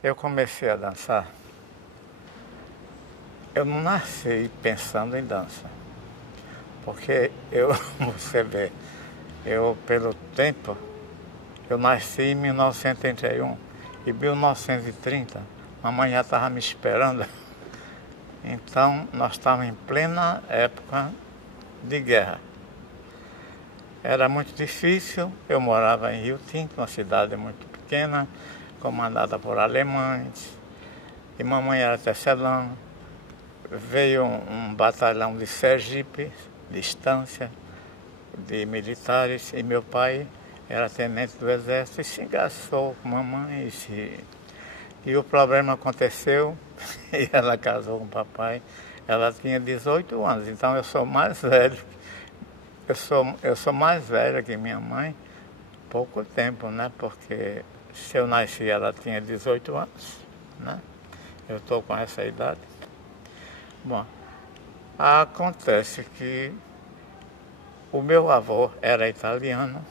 Eu comecei a dançar, eu não nasci pensando em dança, porque você vê, eu pelo tempo, eu nasci em 1931 e 1930, mamãe já estava me esperando, então nós estávamos em plena época de guerra. Era muito difícil, eu morava em Rio Tinto, uma cidade muito pequena, comandada por alemães, e mamãe era tecelã. Veio um batalhão de Sergipe, de estância, de militares, e meu pai era tenente do exército e se engraçou com mamãe. E o problema aconteceu, e ela casou com o papai. Ela tinha 18 anos, então eu sou mais velho. Eu sou mais velho que minha mãe, pouco tempo, né? Porque se eu nasci ela tinha 18 anos, né? Eu estou com essa idade. Bom, acontece que o meu avô era italiano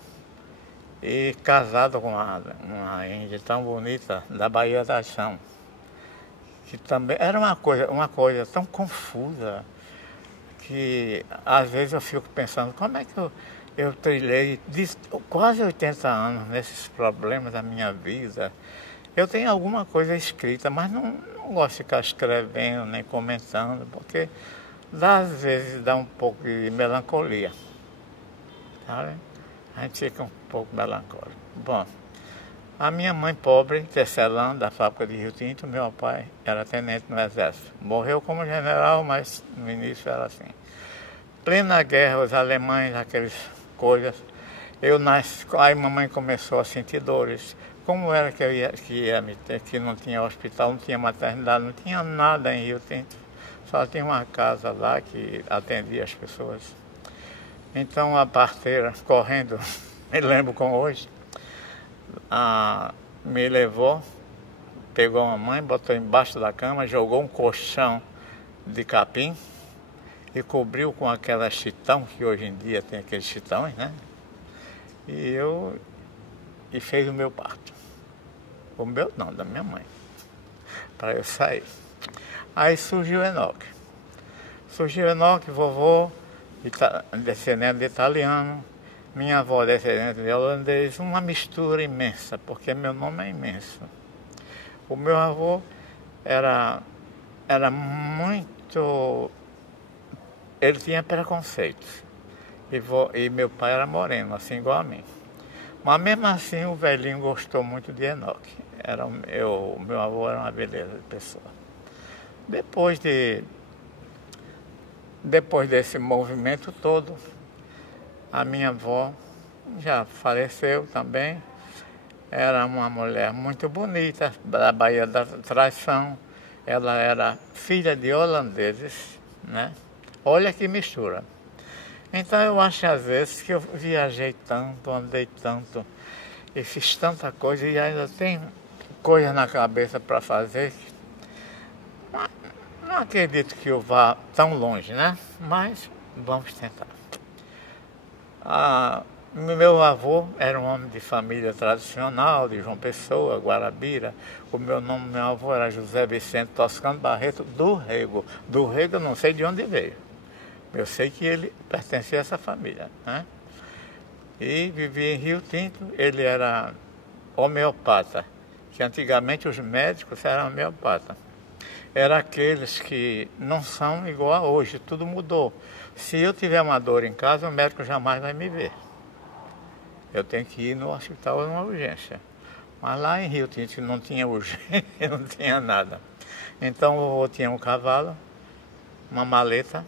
e casado com uma índia tão bonita da Baía da Chão, que também era uma coisa tão confusa que às vezes eu fico pensando como é que eu trilhei quase 80 anos nesses problemas da minha vida. Eu tenho alguma coisa escrita, mas não gosto de ficar escrevendo nem comentando, porque às vezes dá um pouco de melancolia, sabe? A gente fica um pouco melancólico. Bom, a minha mãe pobre, tecelã da fábrica de Rio Tinto, meu pai era tenente no exército. Morreu como general, mas no início era assim. Plena guerra, os alemães, aquelas coisas. Eu nasci, aí mamãe começou a sentir dores. Como era que ia me ter, que não tinha hospital, não tinha maternidade, não tinha nada em Rio Tinto. Só tinha uma casa lá que atendia as pessoas. Então a parteira, correndo, me lembro como hoje, me levou, pegou a mãe, botou embaixo da cama, jogou um colchão de capim e cobriu com aquela chitão, que hoje em dia tem aqueles chitões, né? E fez o meu parto. O meu não, da minha mãe, para eu sair. Aí surgiu Enoque. Surgiu Enoque, vovô, descendente de italiano, minha avó descendente de holandês, uma mistura imensa, porque meu nome é imenso. O meu avô era muito... Ele tinha preconceitos. E meu pai era moreno, assim igual a mim. Mas mesmo assim o velhinho gostou muito de Enoque. O meu avô era uma beleza de pessoa. Depois desse movimento todo, a minha avó já faleceu também. Era uma mulher muito bonita, da Baía da Traição. Ela era filha de holandeses, né? Olha que mistura. Então eu acho às vezes que eu viajei tanto, andei tanto e fiz tanta coisa e ainda tem coisa na cabeça para fazer. Não acredito que eu vá tão longe, né? Mas vamos tentar. Meu avô era um homem de família tradicional, de João Pessoa, Guarabira. O meu avô era José Vicente Toscano Barreto do Rego. Do Rego eu não sei de onde veio. Eu sei que ele pertencia a essa família, né? E vivia em Rio Tinto. Ele era homeopata, que antigamente os médicos eram homeopatas. Eram aqueles que não são igual a hoje, tudo mudou. Se eu tiver uma dor em casa, o médico jamais vai me ver. Eu tenho que ir no hospital numa urgência. Mas lá em Rio Tinto não tinha urgência, não tinha nada. Então o vovô tinha um cavalo, uma maleta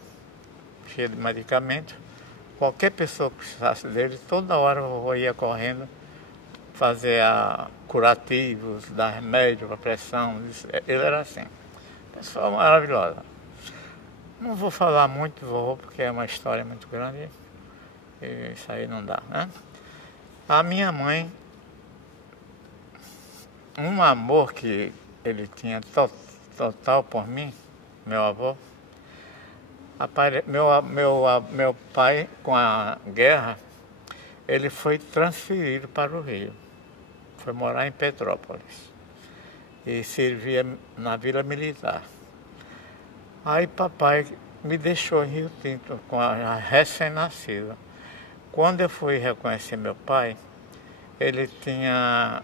cheia de medicamento. Qualquer pessoa que precisasse dele, toda hora o vovô ia correndo fazer curativos, dar remédio para pressão. Ele era assim. Pessoa maravilhosa. Não vou falar muito do vovô porque é uma história muito grande e isso aí não dá, né? A minha mãe, um amor que ele tinha total por mim, meu avô. Meu pai, com a guerra, ele foi transferido para o Rio. Foi morar em Petrópolis. e servia na Vila Militar. Aí papai me deixou em Rio Tinto com a recém-nascida. Quando eu fui reconhecer meu pai, ele tinha...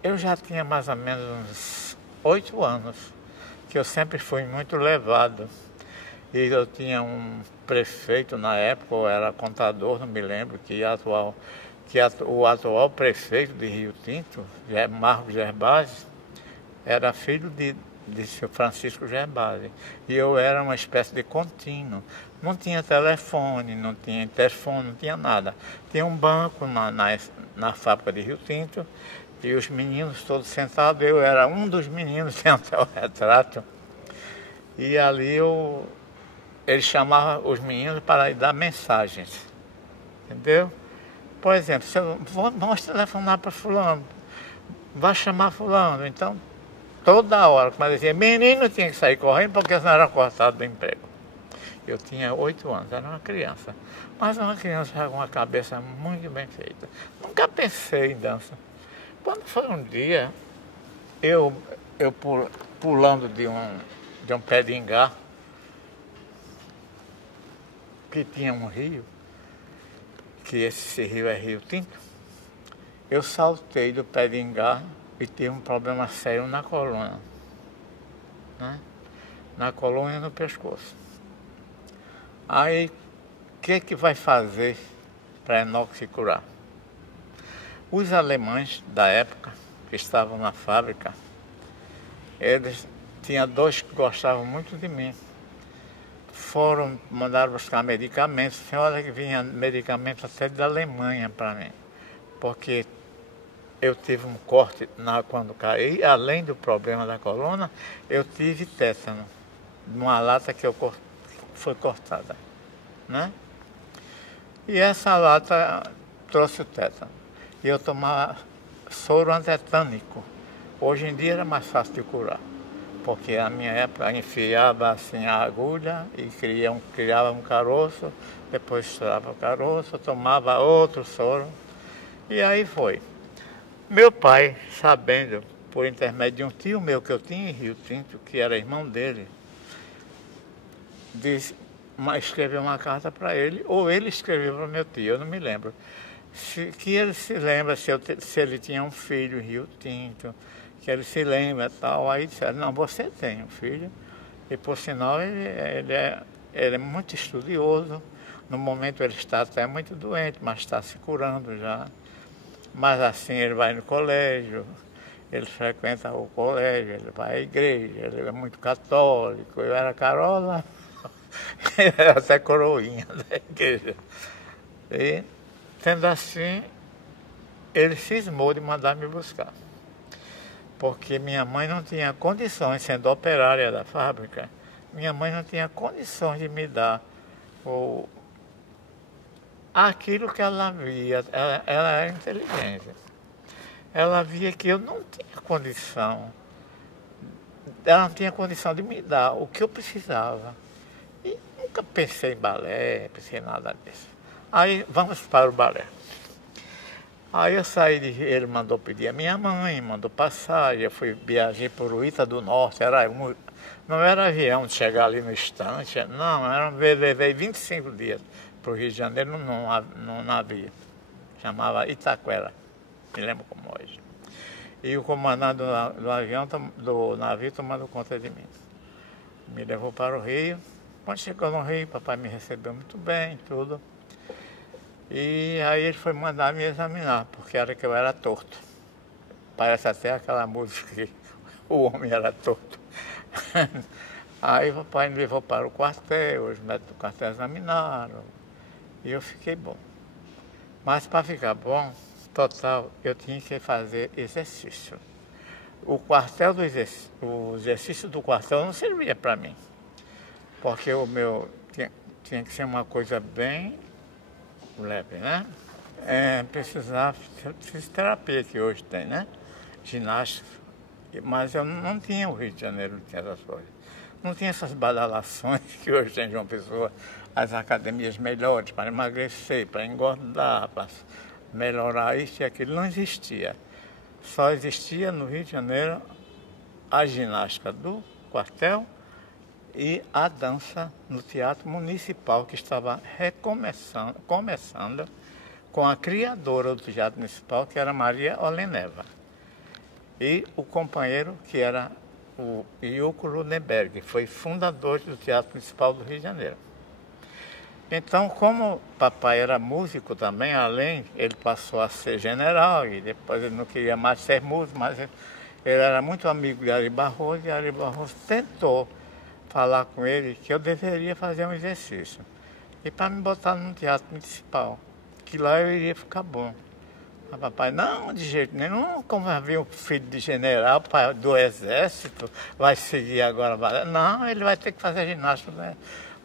Eu já tinha mais ou menos uns 8 anos, que eu sempre fui muito levado. E eu tinha um prefeito na época, ou era contador, não me lembro, o atual prefeito de Rio Tinto, Marcos Gerbasi, era filho de seu Francisco Gerbasi. E eu era uma espécie de contínuo. Não tinha telefone, não tinha interfone, não tinha nada. Tinha um banco na fábrica de Rio Tinto, e os meninos todos sentados. Eu era um dos meninos, tem até o retrato. E ali ele chamava os meninos para dar mensagens. Entendeu? Por exemplo, vamos telefonar para fulano, vai chamar fulano. Então, toda hora, como eu dizia, menino tinha que sair correndo porque senão era cortado do emprego. Eu tinha 8 anos, era uma criança. Mas uma criança com uma cabeça muito bem feita. Nunca pensei em dança. Quando foi um dia, eu pulando de um pé de ingá, que tinha um rio, que esse rio é Rio Tinto, eu saltei do pé de ingá e tive um problema sério na coluna, né? Na coluna e no pescoço. Aí, o que vai fazer para Enoque se curar? Os alemães da época, que estavam na fábrica, eles tinham 2 que gostavam muito de mim. Mandaram buscar medicamentos. Olha que vinha medicamentos até da Alemanha para mim. Porque eu tive um corte quando caí, além do problema da coluna, eu tive tétano, numa lata que foi cortada, né? E essa lata trouxe o tétano. E eu tomava soro antetânico. Hoje em dia era mais fácil de curar, porque na minha época enfiava assim a agulha e criava um caroço, depois estourava o caroço, tomava outro soro, e aí foi. Meu pai, sabendo, por intermédio de um tio meu que eu tinha em Rio Tinto, que era irmão dele, escreveu uma carta para ele, ou ele escreveu para meu tio, eu não me lembro. Que ele se lembra se ele tinha um filho em Rio Tinto, que ele se lembra e tal. Aí disseram, não, você tem um filho, e por sinal ele é muito estudioso. No momento ele está até muito doente, mas está se curando já. Mas assim, ele vai no colégio, ele frequenta o colégio, ele vai à igreja, ele é muito católico. Eu era carola, ele era até coroinha da igreja. E, sendo assim, ele cismou de mandar me buscar. Porque minha mãe não tinha condições, sendo operária da fábrica, minha mãe não tinha condições de me dar aquilo que ela via. Ela era inteligente. Ela via que eu não tinha condição. Ela não tinha condição de me dar o que eu precisava. E nunca pensei em balé, pensei em nada disso. Aí vamos para o balé. Aí eu saí ele mandou pedir a minha mãe, mandou passagem, eu viajei por Uíta do Norte, não era avião de chegar ali no instante, não, levei 25 dias para o Rio de Janeiro num navio, chamava Itaquera, me lembro como hoje. E o comandante do navio tomando conta de mim. Me levou para o Rio. Quando chegou no Rio, papai me recebeu muito bem, tudo. E aí ele foi mandar me examinar, porque era que eu era torto. Parece até aquela música que o homem era torto. Aí o papai me levou para o quartel, os médicos do quartel examinaram, e eu fiquei bom. Mas para ficar bom, total, eu tinha que fazer exercício. O exercício do quartel não servia para mim, porque o meu tinha que ser uma coisa bem leve, né? Precisava de fisioterapia que hoje tem, né? Ginástica. Mas eu não tinha o Rio de Janeiro, não tinha essas coisas. Não tinha essas badalações que hoje tem em João Pessoa, as academias melhores para emagrecer, para engordar, melhorar isso e aquilo. Não existia. Só existia no Rio de Janeiro a ginástica do quartel e a dança no Teatro Municipal, que estava começando com a criadora do Teatro Municipal, que era Maria Oleneva. E o companheiro, que era o Ilko Ludenberg, foi fundador do Teatro Municipal do Rio de Janeiro. Então, como papai era músico também, além, ele passou a ser general, e depois ele não queria mais ser músico, mas ele era muito amigo de Ari Barroso, e Ari Barroso tentou falar com ele que eu deveria fazer um exercício. E para me botar no Teatro Municipal, que lá eu iria ficar bom. Mas papai, não, de jeito nenhum, como havia um filho de general do exército, vai seguir agora. Não, ele vai ter que fazer ginástica, né?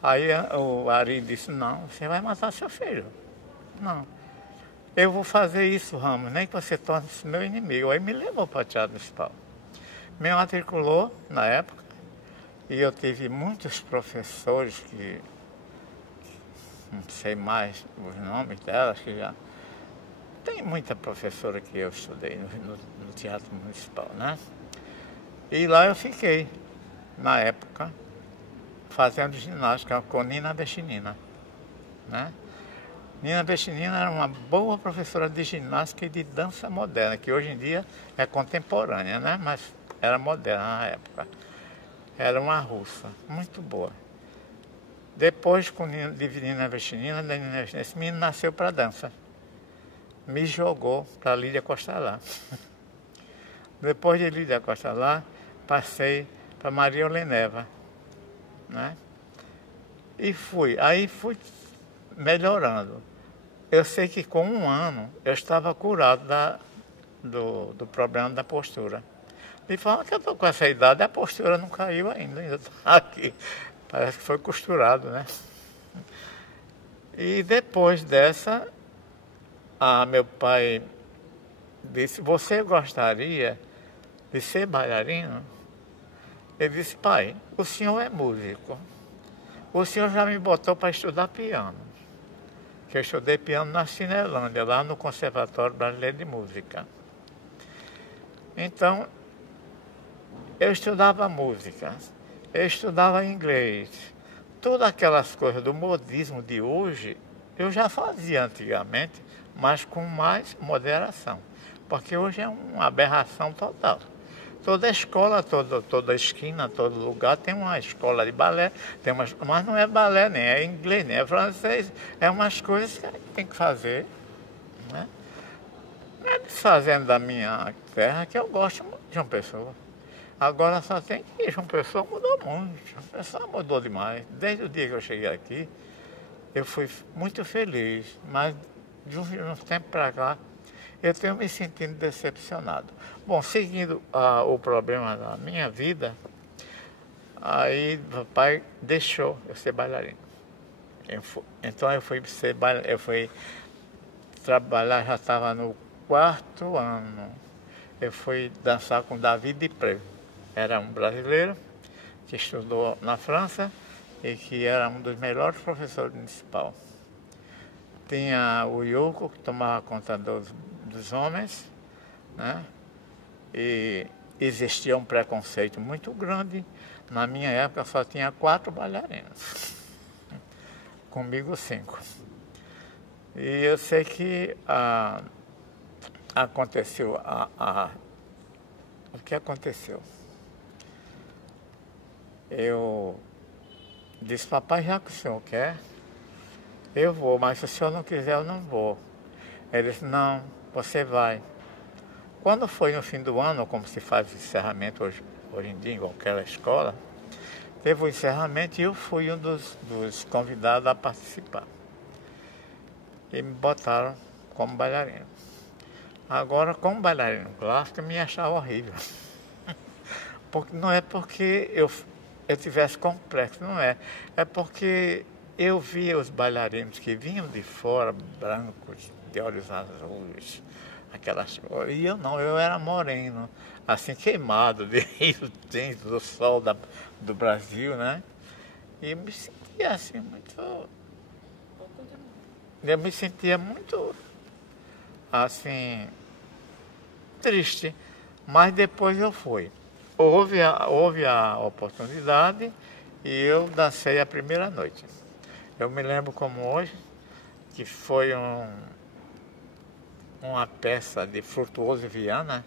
Aí o Ari disse, não, você vai matar seu filho. Não, eu vou fazer isso, Ramos, nem que você torne-se meu inimigo. Aí me levou para o Teatro Municipal. Me matriculou na época, e eu tive muitos professores que, não sei mais os nomes delas, que já... Tem muita professora que eu estudei no Teatro Municipal, né? E lá eu fiquei, na época, fazendo ginástica com Nina Bechinina, né? Nina Bechinina era uma boa professora de ginástica e de dança moderna, que hoje em dia é contemporânea, né? Mas era moderna na época. Era uma russa, muito boa. Depois, com Nina Bechinina, esse menino nasceu para dança. Me jogou para Lídia Costalar. Depois de Lídia Costalar, passei para Maria Oleneva, né? E aí fui melhorando. Eu sei que com 1 ano eu estava curado do problema da postura. De forma que eu estou com essa idade, a postura não caiu ainda está aqui. Parece que foi costurado, né? E depois dessa, meu pai disse, você gostaria de ser bailarino? Ele disse, pai, o senhor é músico. O senhor já me botou para estudar piano. Que eu estudei piano na Cinelândia, lá no Conservatório Brasileiro de Música. Então, eu estudava música, eu estudava inglês. Todas aquelas coisas do modismo de hoje, eu já fazia antigamente, mas com mais moderação. Porque hoje é uma aberração total. Toda escola, toda esquina, todo lugar tem uma escola de balé, mas não é balé, nem é inglês, nem é francês. É umas coisas que a gente tem que fazer, né? Não é desfazendo da minha terra, que eu gosto muito de João Pessoa. Agora só tem que João Pessoa mudou muito, João Pessoa mudou demais. Desde o dia que eu cheguei aqui, eu fui muito feliz, mas de uns tempos para cá, eu tenho me sentindo decepcionado. Bom, seguindo o problema da minha vida, aí o papai deixou eu ser bailarino. Então eu fui trabalhar, já estava no 4º ano. Eu fui dançar com David Dupré. Era um brasileiro que estudou na França e que era um dos melhores professores municipais. Tinha o Ilko, que tomava conta dos homens, né? E existia um preconceito muito grande. Na minha época só tinha 4 bailarinos, comigo 5. E eu sei que aconteceu, o que aconteceu? Eu disse, papai, já que o senhor quer, eu vou, mas se o senhor não quiser, eu não vou. Ele disse, não, você vai. Quando foi no fim do ano, como se faz o encerramento hoje em dia em qualquer escola, teve o encerramento e eu fui um dos convidados a participar. E me botaram como bailarino. Agora, como bailarino clássico, eu me achava horrível. Não é porque eu tivesse complexo, não é. É porque eu via os bailarinos que vinham de fora, brancos, de olhos azuis, aquelas coisas. E eu não, eu era moreno, assim, queimado do sol do Brasil, né? E me sentia assim, muito... Eu me sentia muito assim, triste, mas depois eu fui. Houve a oportunidade e eu dancei a primeira noite. Eu me lembro como hoje, que foi uma peça de Frutuoso Viana,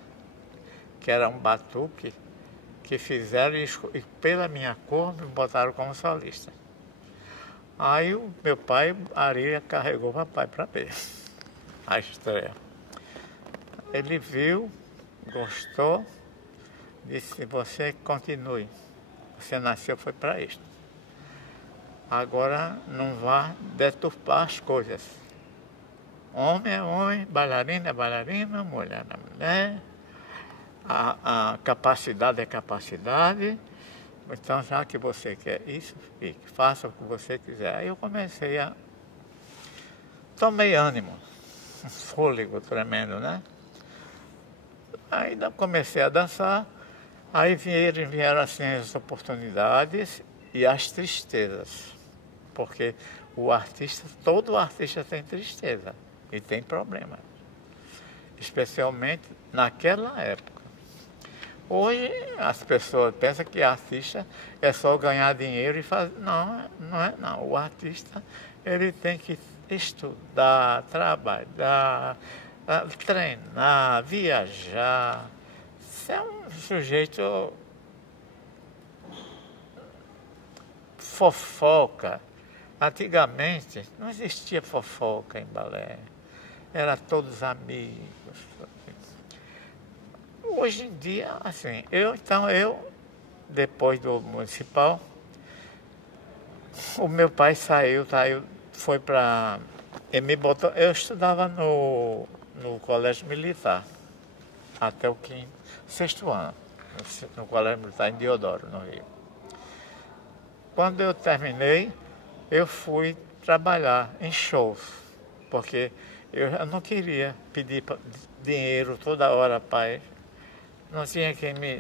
que era um batuque, que fizeram e pela minha cor me botaram como solista. Aí o meu pai, Aria, carregou o papai para ver a estreia. Ele viu, gostou, disse: você continue, você nasceu foi para isso. Agora não vá deturpar as coisas. Homem é homem, bailarina é bailarina, mulher é mulher, a capacidade é capacidade. Então, já que você quer isso, fique, faça o que você quiser. Aí eu comecei tomei ânimo, um fôlego tremendo, né? Aí comecei a dançar, aí vieram assim as oportunidades e as tristezas. Porque todo artista tem tristeza e tem problema. Especialmente naquela época. Hoje as pessoas pensam que artista é só ganhar dinheiro e fazer. Não, não é não. O artista ele tem que estudar, trabalhar, treinar, viajar. Você é um sujeito fofoca. Antigamente não existia fofoca em balé. Era todos amigos. Hoje em dia, assim, depois do municipal, o meu pai saiu, foi para... Ele me botou, eu estudava no colégio militar, até o sexto ano, no colégio militar em Deodoro, no Rio. Quando eu terminei, eu fui trabalhar em shows, porque eu não queria pedir dinheiro toda hora, pai. Não tinha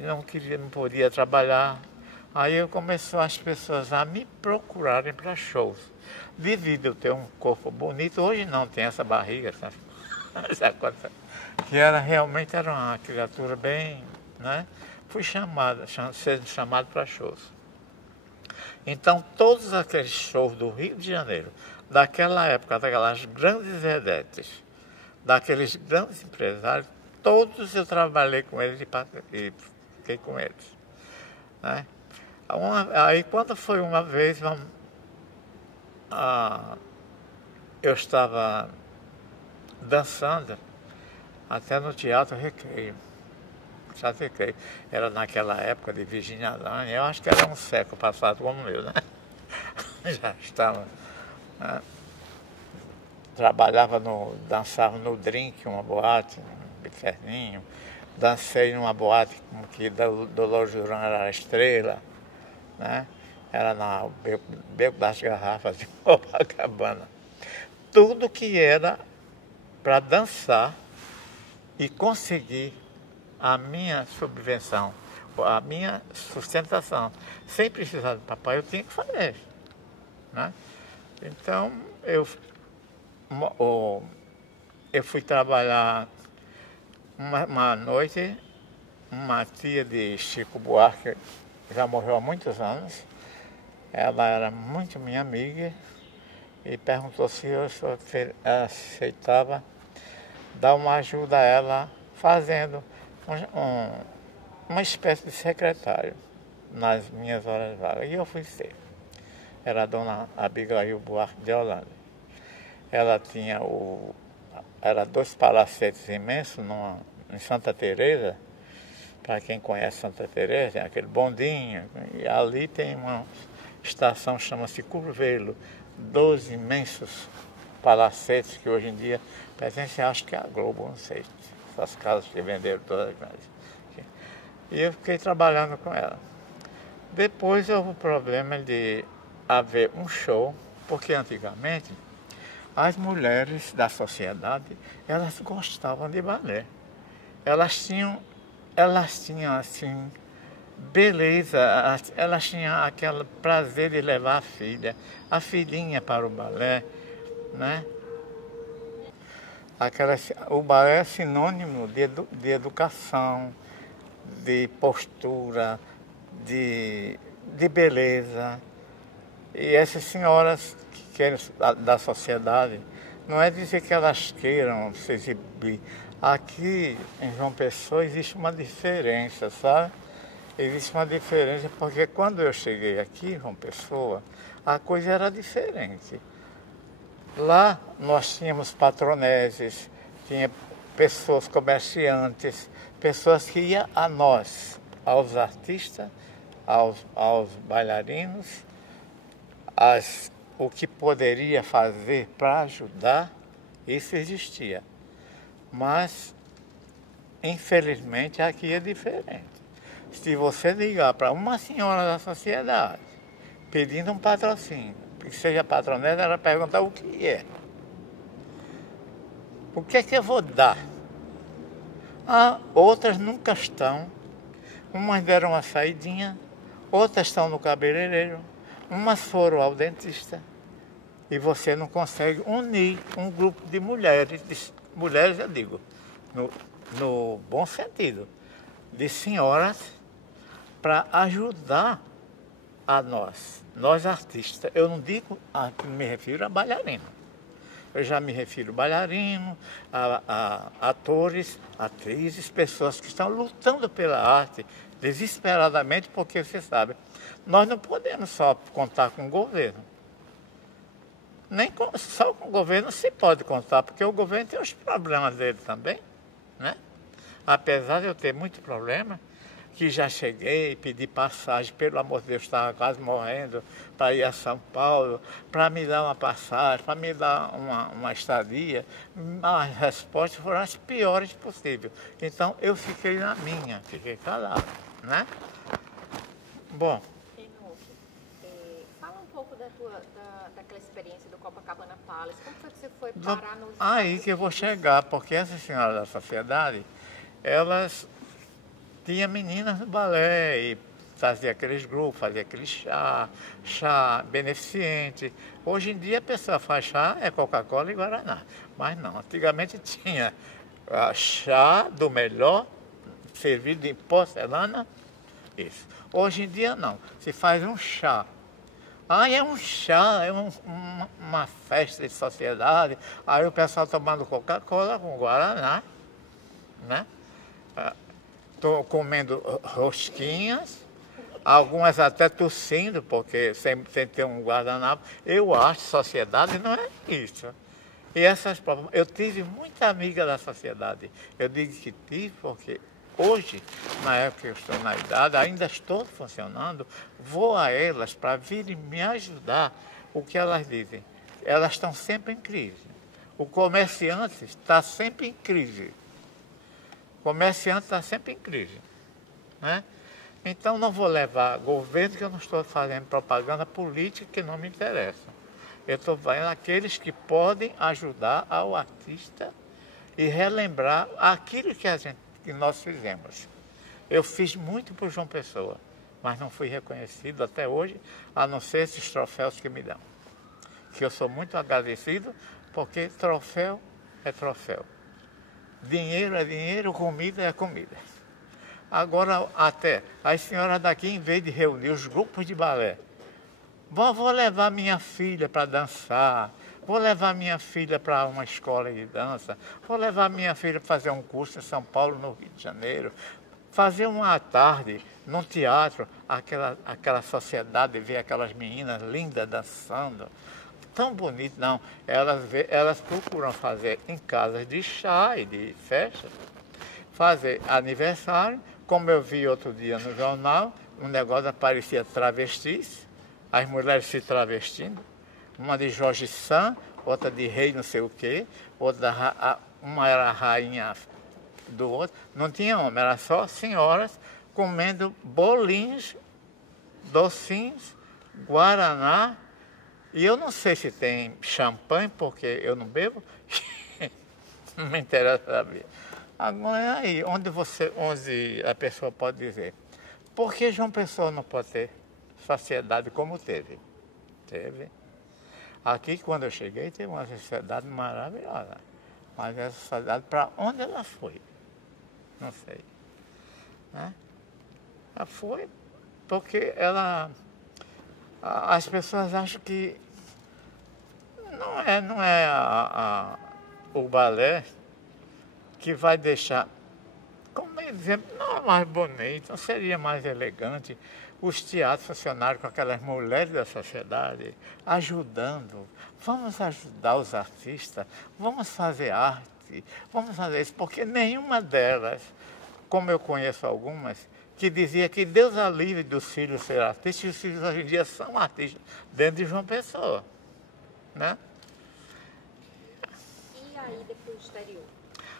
não podia trabalhar. Aí começou as pessoas a me procurarem para shows. Devido eu ter um corpo bonito, hoje não tem essa barriga, sabe? Que realmente era uma criatura bem, né? Fui sendo chamado para shows. Então todos aqueles shows do Rio de Janeiro, daquela época, daquelas grandes vedetes, daqueles grandes empresários, todos eu trabalhei com eles e fiquei com eles. Né? Aí quando foi uma vez, eu estava dançando até no Teatro Recreio. Teatro Recreio. Era naquela época de Virginia Lane, eu acho que era um século passado como eu, né? Já estava... Né? Dançava no Drink, uma boate, Inferninho. Dancei numa boate que Dolores Duran era a estrela, né? Era na Beco das Garrafas de Copacabana. Tudo que era para dançar e conseguir a minha subvenção, a minha sustentação, sem precisar do papai, eu tinha que fazer, né? Então eu fui trabalhar uma noite, uma tia de Chico Buarque, já morreu há muitos anos, ela era muito minha amiga e perguntou se eu aceitava dar uma ajuda a ela fazendo uma espécie de secretário nas minhas horas vagas. E eu fui ser. Era a dona Abigail Buarque de Holanda. Ela tinha era 2 palacetes imensos em Santa Teresa. Para quem conhece Santa Teresa, tem aquele bondinho. E ali tem uma estação que chama-se Curvelo. 12 imensos palacetes que hoje em dia pertencem, acho que é a Globo, não sei. Essas casas que venderam todas. E eu fiquei trabalhando com ela. Depois houve o problema de haver um show, porque antigamente as mulheres da sociedade, elas gostavam de balé. Elas tinham assim, beleza, elas tinham aquele prazer de levar a filhinha para o balé, né? O balé é sinônimo de educação, de postura, de beleza. E essas senhoras que querem da sociedade, não é dizer que elas queiram se exibir. Aqui em João Pessoa existe uma diferença, sabe? Existe uma diferença porque quando eu cheguei aqui em João Pessoa, a coisa era diferente. Lá nós tínhamos patroneses, tinha pessoas comerciantes, pessoas que iam a nós, aos artistas, aos bailarinos, o que poderia fazer para ajudar, isso existia. Mas, infelizmente, aqui é diferente. Se você ligar para uma senhora da sociedade pedindo um patrocínio, que seja patronesa, ela pergunta o que é. O que é que eu vou dar? Outras nunca estão. Umas deram uma saidinha, outras estão no cabeleireiro, umas foram ao dentista. E você não consegue unir um grupo de mulheres, eu digo, no bom sentido, de senhoras, para ajudar a nós artistas. Eu não digo, me refiro a bailarino. Eu já me refiro a bailarino, a atores, atrizes, pessoas que estão lutando pela arte desesperadamente, porque você sabe, nós não podemos só contar com o governo. Só com o governo se pode contar, porque o governo tem os problemas dele também, né? Apesar de eu ter muito problema, que já cheguei, pedi passagem, pelo amor de Deus, estava quase morrendo, para ir a São Paulo, para me dar uma passagem, para me dar uma estadia. As respostas foram as piores possíveis. Então eu fiquei na minha, fiquei calado, né? Bom. Fala um pouco daquela experiência do Copacabana Palace. Como foi que você foi parar nos... Aí que eu vou chegar, porque essas senhoras da sociedade, elas tinham meninas no balé e fazia aqueles grupos, fazia aquele chá beneficente. Hoje em dia a pessoa faz chá, é Coca-Cola e Guaraná. Mas não, antigamente tinha chá do melhor, servido em porcelana, isso. Hoje em dia não, se faz um chá. É um chá, é uma festa de sociedade. Aí o pessoal tomando Coca-Cola com Guaraná, né? Estou comendo rosquinhas, algumas até tossindo, porque sem ter um guardanapo. Eu acho que sociedade não é isso. E eu tive muita amiga da sociedade. Eu digo que tive porque hoje, na época que eu estou na idade, ainda estou funcionando, vou a elas para virem me ajudar. O que elas dizem? Elas estão sempre em crise. O comerciante está sempre em crise. O comerciante está sempre em crise, né? Então não vou levar governo, que eu não estou fazendo propaganda política que não me interessa. Eu estou vendo aqueles que podem ajudar ao artista e relembrar aquilo que nós fizemos. Eu fiz muito por João Pessoa, mas não fui reconhecido até hoje, a não ser esses troféus que me dão. Que eu sou muito agradecido, porque troféu é troféu. Dinheiro é dinheiro, comida é comida. Agora, até as senhoras daqui, em vez de reunir os grupos de balé, vou levar minha filha para dançar, vou levar minha filha para uma escola de dança, vou levar minha filha para fazer um curso em São Paulo, no Rio de Janeiro, fazer uma tarde num teatro, aquela sociedade, ver aquelas meninas lindas dançando. Tão bonito, não. Elas procuram fazer em casas de chá e de festa, fazer aniversário, como eu vi outro dia no jornal, um negócio aparecia travestis, as mulheres se travestindo, uma de Jorge Sand, outra de rei não sei o quê, uma era a rainha do outro, não tinha homem, era só senhoras comendo bolinhos, docinhos, guaraná. E eu não sei se tem champanhe, porque eu não bebo, não me interessa saber. Agora aí, onde a pessoa pode dizer, por que João Pessoa não pode ter sociedade como teve? Teve. Aqui, quando eu cheguei, teve uma sociedade maravilhosa. Mas essa sociedade, para onde ela foi? Não sei. Né? Ela foi porque as pessoas acham que não é o balé que vai deixar, como exemplo, não é mais bonito, não seria mais elegante os teatros funcionarem com aquelas mulheres da sociedade, ajudando. Vamos ajudar os artistas, vamos fazer arte, vamos fazer isso, porque nenhuma delas, como eu conheço algumas, que dizia que Deus a livre dos filhos ser artistas, e os filhos hoje em dia são artistas dentro de João Pessoa, né? E aí, depois do exterior?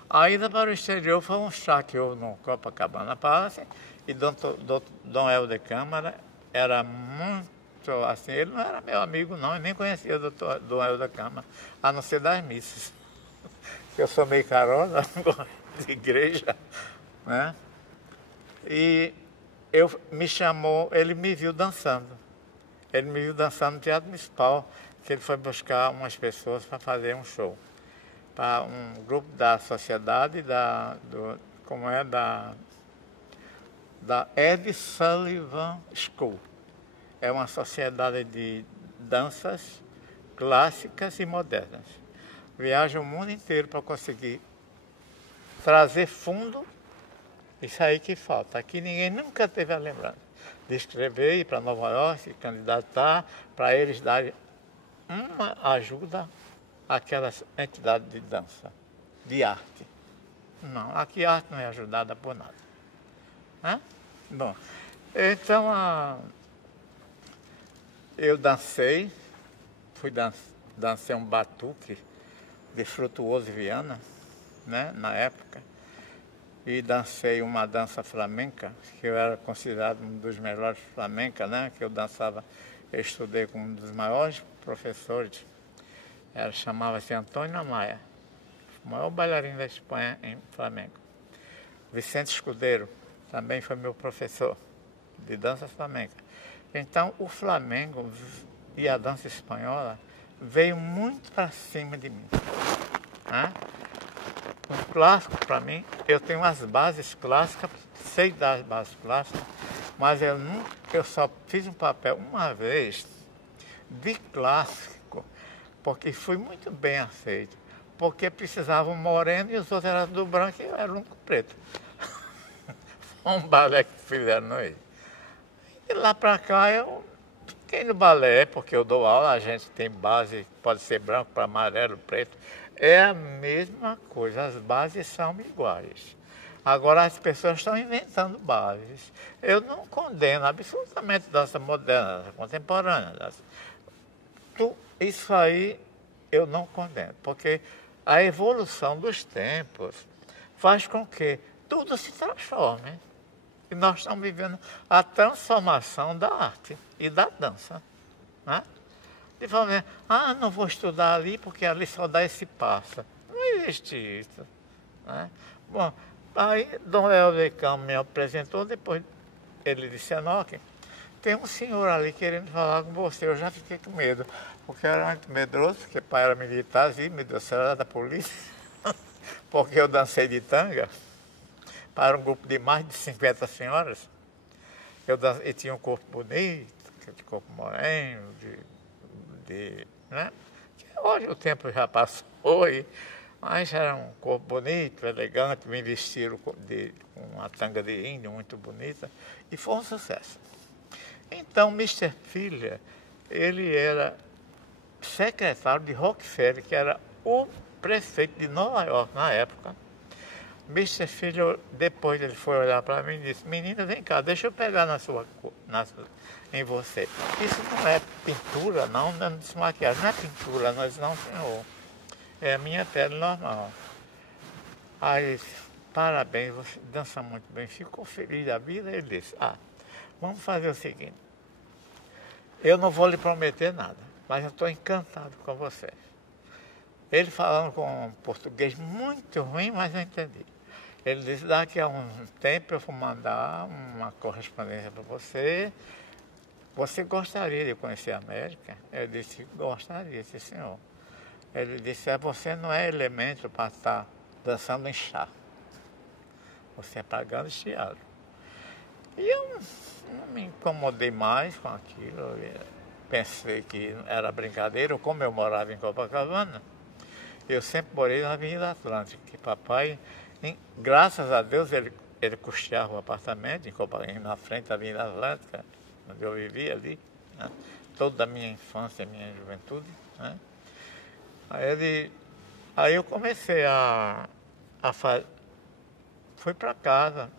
A ida para o exterior foi um chá que houve no Copacabana Palace, e Dom Helder Câmara era muito, assim, ele não era meu amigo não, eu nem conhecia o Dom Helder Câmara, a não ser das missas. Eu sou meio carola, não gosto de igreja, né? E me chamou, ele me viu dançando. Ele me viu dançando no Teatro Municipal, que ele foi buscar umas pessoas para fazer um show. Para um grupo da sociedade, da Ed Sullivan School. É uma sociedade de danças clássicas e modernas. Viaja o mundo inteiro para conseguir trazer fundo. Isso aí que falta. Aqui ninguém nunca teve a lembrança de escrever, ir para Nova York, se candidatar, para eles darem uma ajuda àquelas entidades de dança, de arte. Não, aqui a arte não é ajudada por nada. Hã? Bom, então eu dancei, dancei um batuque de Frutuoso Viana, né, na época. E dancei uma dança flamenca, que eu era considerado um dos melhores flamencas, né? Que eu dançava, eu estudei com um dos maiores professores, chamava-se Antônio Amaya, o maior bailarino da Espanha em flamenco. Vicente Escudeiro também foi meu professor de dança flamenca. Então o Flamengo e a dança espanhola veio muito para cima de mim. Né? Um clássico, para mim, eu tenho as bases clássicas, sei das bases clássicas, mas eu só fiz um papel uma vez de clássico, porque fui muito bem aceito, porque precisava um moreno e os outros eram do branco e eu era um preto. Foi um balé que fizeram aí. E lá para cá eu fiquei no balé, porque eu dou aula, a gente tem base, pode ser branco para amarelo, preto. É a mesma coisa, as bases são iguais. Agora as pessoas estão inventando bases. Eu não condeno absolutamente dança moderna, dança contemporânea. Isso aí eu não condeno, porque a evolução dos tempos faz com que tudo se transforme. E nós estamos vivendo a transformação da arte e da dança. Né? De forma, não vou estudar ali porque ali só dá esse passo. Não existe isso. Né? Bom, aí Dom Helder Câmara me apresentou, depois ele disse, Enoque, tem um senhor ali querendo falar com você. Eu já fiquei com medo, porque eu era muito medroso, porque pai era militar, e meu Deus, era da polícia, porque eu dancei de tanga para um grupo de mais de 50 senhoras. Eu tinha um corpo bonito, de corpo moreno, né? Hoje o tempo já passou, mas era um corpo bonito, elegante, me vestiram com uma tanga de índio muito bonita, e foi um sucesso. Então, Mr. Filha, ele era secretário de Rockefeller, que era o prefeito de Nova York na época. Mr. Filho, depois ele foi olhar para mim e disse, menina, vem cá, deixa eu pegar em você. Isso não é pintura, não é desmaquiagem, não é pintura, não, senhor. É a minha pele normal. Aí, parabéns, você dança muito bem, ficou feliz da vida. Ele disse, vamos fazer o seguinte, eu não vou lhe prometer nada, mas eu estou encantado com você. Ele falando com um português muito ruim, mas eu entendi. Ele disse, daqui a um tempo eu vou mandar uma correspondência para você. Você gostaria de conhecer a América? Eu disse, gostaria, sim, senhor. Ele disse, você não é elemento para estar dançando em chá. Você é para galo e chiado. E eu não me incomodei mais com aquilo. Eu pensei que era brincadeira. Como eu morava em Copacabana, eu sempre morei na Avenida Atlântica. Que papai, graças a Deus, ele custeava um apartamento em Copacabana, na frente da Avenida Atlântica, onde eu vivia ali, né? Toda a minha infância, minha juventude, né? Aí eu comecei fui para casa,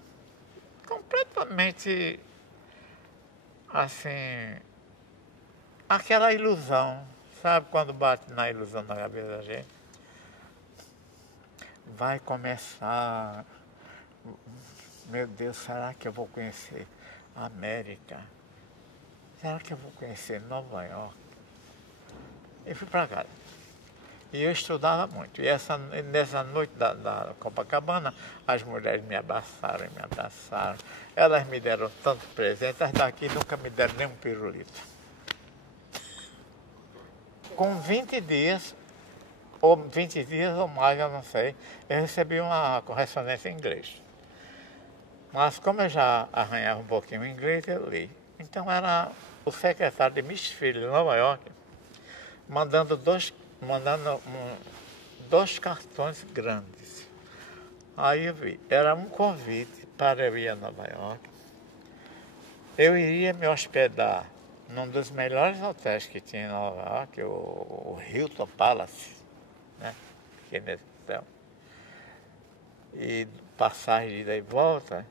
completamente, assim, aquela ilusão, sabe quando bate na ilusão na cabeça da gente? Vai começar, meu Deus, será que eu vou conhecer a América? Será que eu vou conhecer Nova York? E fui para casa. E eu estudava muito. E nessa noite da Copacabana, as mulheres me abraçaram. Elas me deram tanto presente, as daqui nunca me deram nem um pirulito. Com 20 dias ou mais, eu não sei, eu recebi uma correspondência em inglês. Mas como eu já arranhava um pouquinho o inglês, eu li. Então era o secretário de Miss Filho de Nova York, mandando dois cartões grandes. Aí eu vi, era um convite para eu ir a Nova York. Eu iria me hospedar num dos melhores hotéis que tinha em Nova York, o Hilton Palace, né? Que é nesse hotel. E passagem de ida e volta,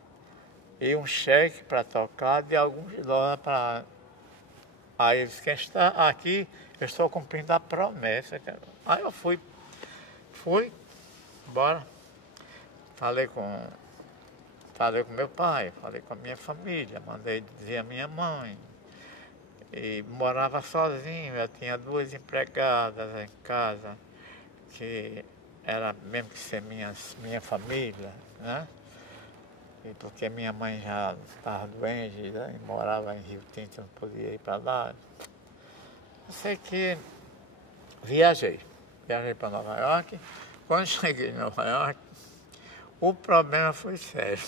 e um cheque para tocar de alguns dólares para... Aí ele disse, quem está aqui, eu estou cumprindo a promessa. Aí eu fui, bora. Falei com meu pai, falei com a minha família, mandei dizer a minha mãe. E morava sozinho, eu tinha 2 empregadas em casa, que era mesmo que ser minha família, né? E porque minha mãe já estava doente, né? E morava em Rio Tinto, não podia ir para lá. Eu sei que viajei para Nova York. Quando cheguei em Nova York, o problema foi sério.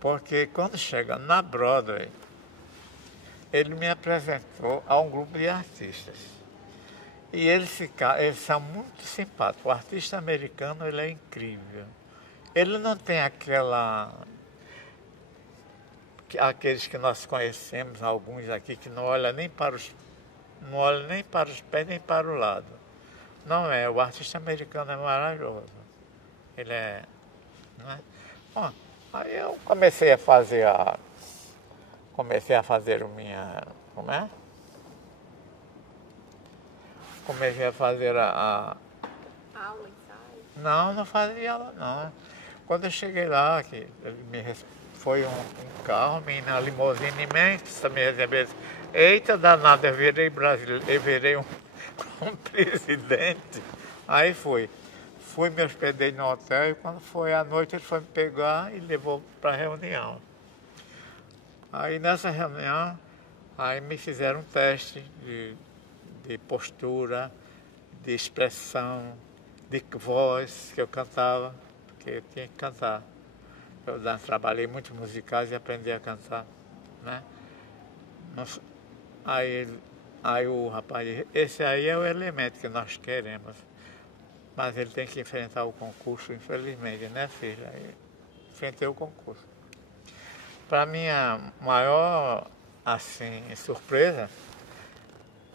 Porque quando chega na Broadway, ele me apresentou a um grupo de artistas. E eles são muito simpáticos. O artista americano, ele é incrível. Ele não tem aqueles que nós conhecemos, alguns aqui, que não olham nem para os pés, nem para o lado. Não é, o artista americano é maravilhoso. Ele é... Não é? Bom, aí eu comecei a fazer o minha... Como é? Comecei a fazer aula, ensaio? Não fazia aula, não. Quando eu cheguei lá, foi um carro, na limusine imensa, me recebeu. Eita danada, eu virei brasileiro, eu virei um presidente. Aí fui, me hospedei no hotel e quando foi à noite ele foi me pegar e levou para a reunião. Aí nessa reunião, aí me fizeram um teste de postura, de expressão, de voz que eu cantava, porque eu tinha que cantar. Eu trabalhei muito musicais e aprendi a cantar, né? Aí o rapaz disse, esse aí é o elemento que nós queremos, mas ele tem que enfrentar o concurso, infelizmente, né, filha? Aí enfrentei o concurso. Para minha maior, assim, surpresa,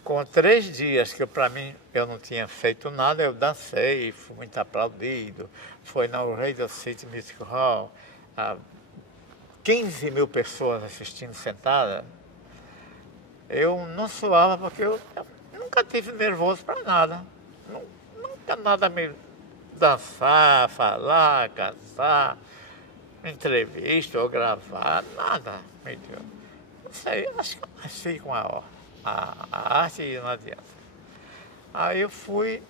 com 3 dias que para mim eu não tinha feito nada, eu dancei, fui muito aplaudido. Foi na Radio City Music Hall, 15 mil pessoas assistindo sentadas. Eu não suava porque eu nunca tive nervoso para nada. Nunca nada me dançar, falar, cantar, entrevista ou gravar, nada. Meu Deus. Não sei, acho que eu nasci com a arte e não adianta. Aí eu fiz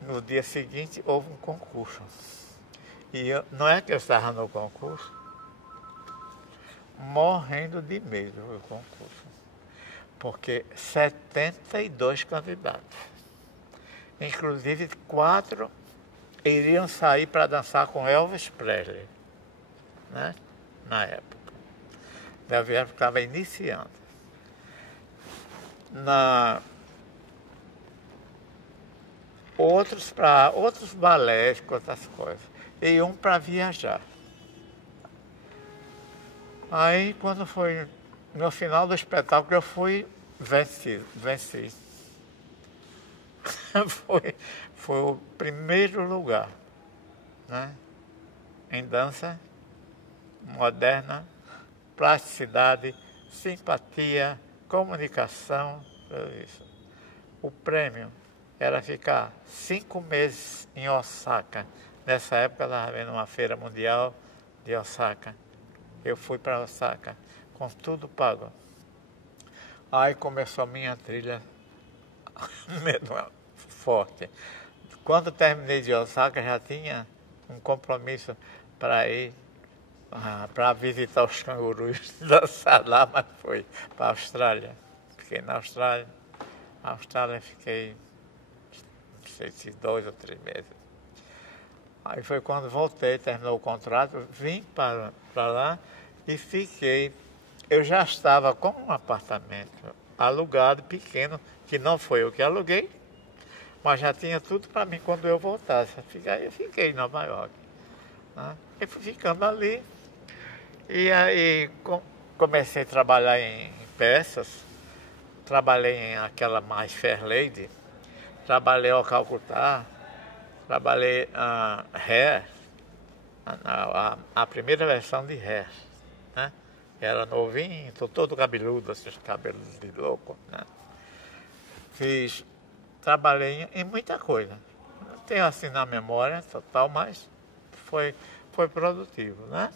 no dia seguinte houve um concurso. E não é que eu estava no concurso, morrendo de medo do concurso. porque 72 candidatos, inclusive 4 iriam sair para dançar com Elvis Presley, né? Na época. Elvis Presley estava iniciando. Outros para outros balés, outras coisas. E um para viajar. Aí, quando foi no final do espetáculo, eu fui venci. foi o primeiro lugar, né? Em dança moderna, plasticidade, simpatia, comunicação, tudo isso. O prêmio era ficar 5 meses em Osaka. Nessa época, eu estava vendo uma feira mundial de Osaka. Eu fui para Osaka, com tudo pago. Aí começou a minha trilha forte. Quando terminei de Osaka, já tinha um compromisso para ir para visitar os cangurus, dançar lá, mas foi para a Austrália. Fiquei na Austrália. Na Austrália fiquei, não sei se 2 ou 3 meses. Aí foi quando voltei, terminou o contrato, vim para lá e fiquei. Eu já estava com um apartamento alugado, pequeno, que não foi eu que aluguei, mas já tinha tudo para mim quando eu voltasse. Aí eu fiquei em Nova York, né? E fui ficando ali. E aí comecei a trabalhar em peças, trabalhei em aquela mais Fair Lady, trabalhei ao Calcutá, trabalhei Hair, a primeira versão de Hair, né? Era novinho, todo cabeludo, esses cabelos de louco, né? Trabalhei em muita coisa. Não tenho assim na memória total, mas foi produtivo, né?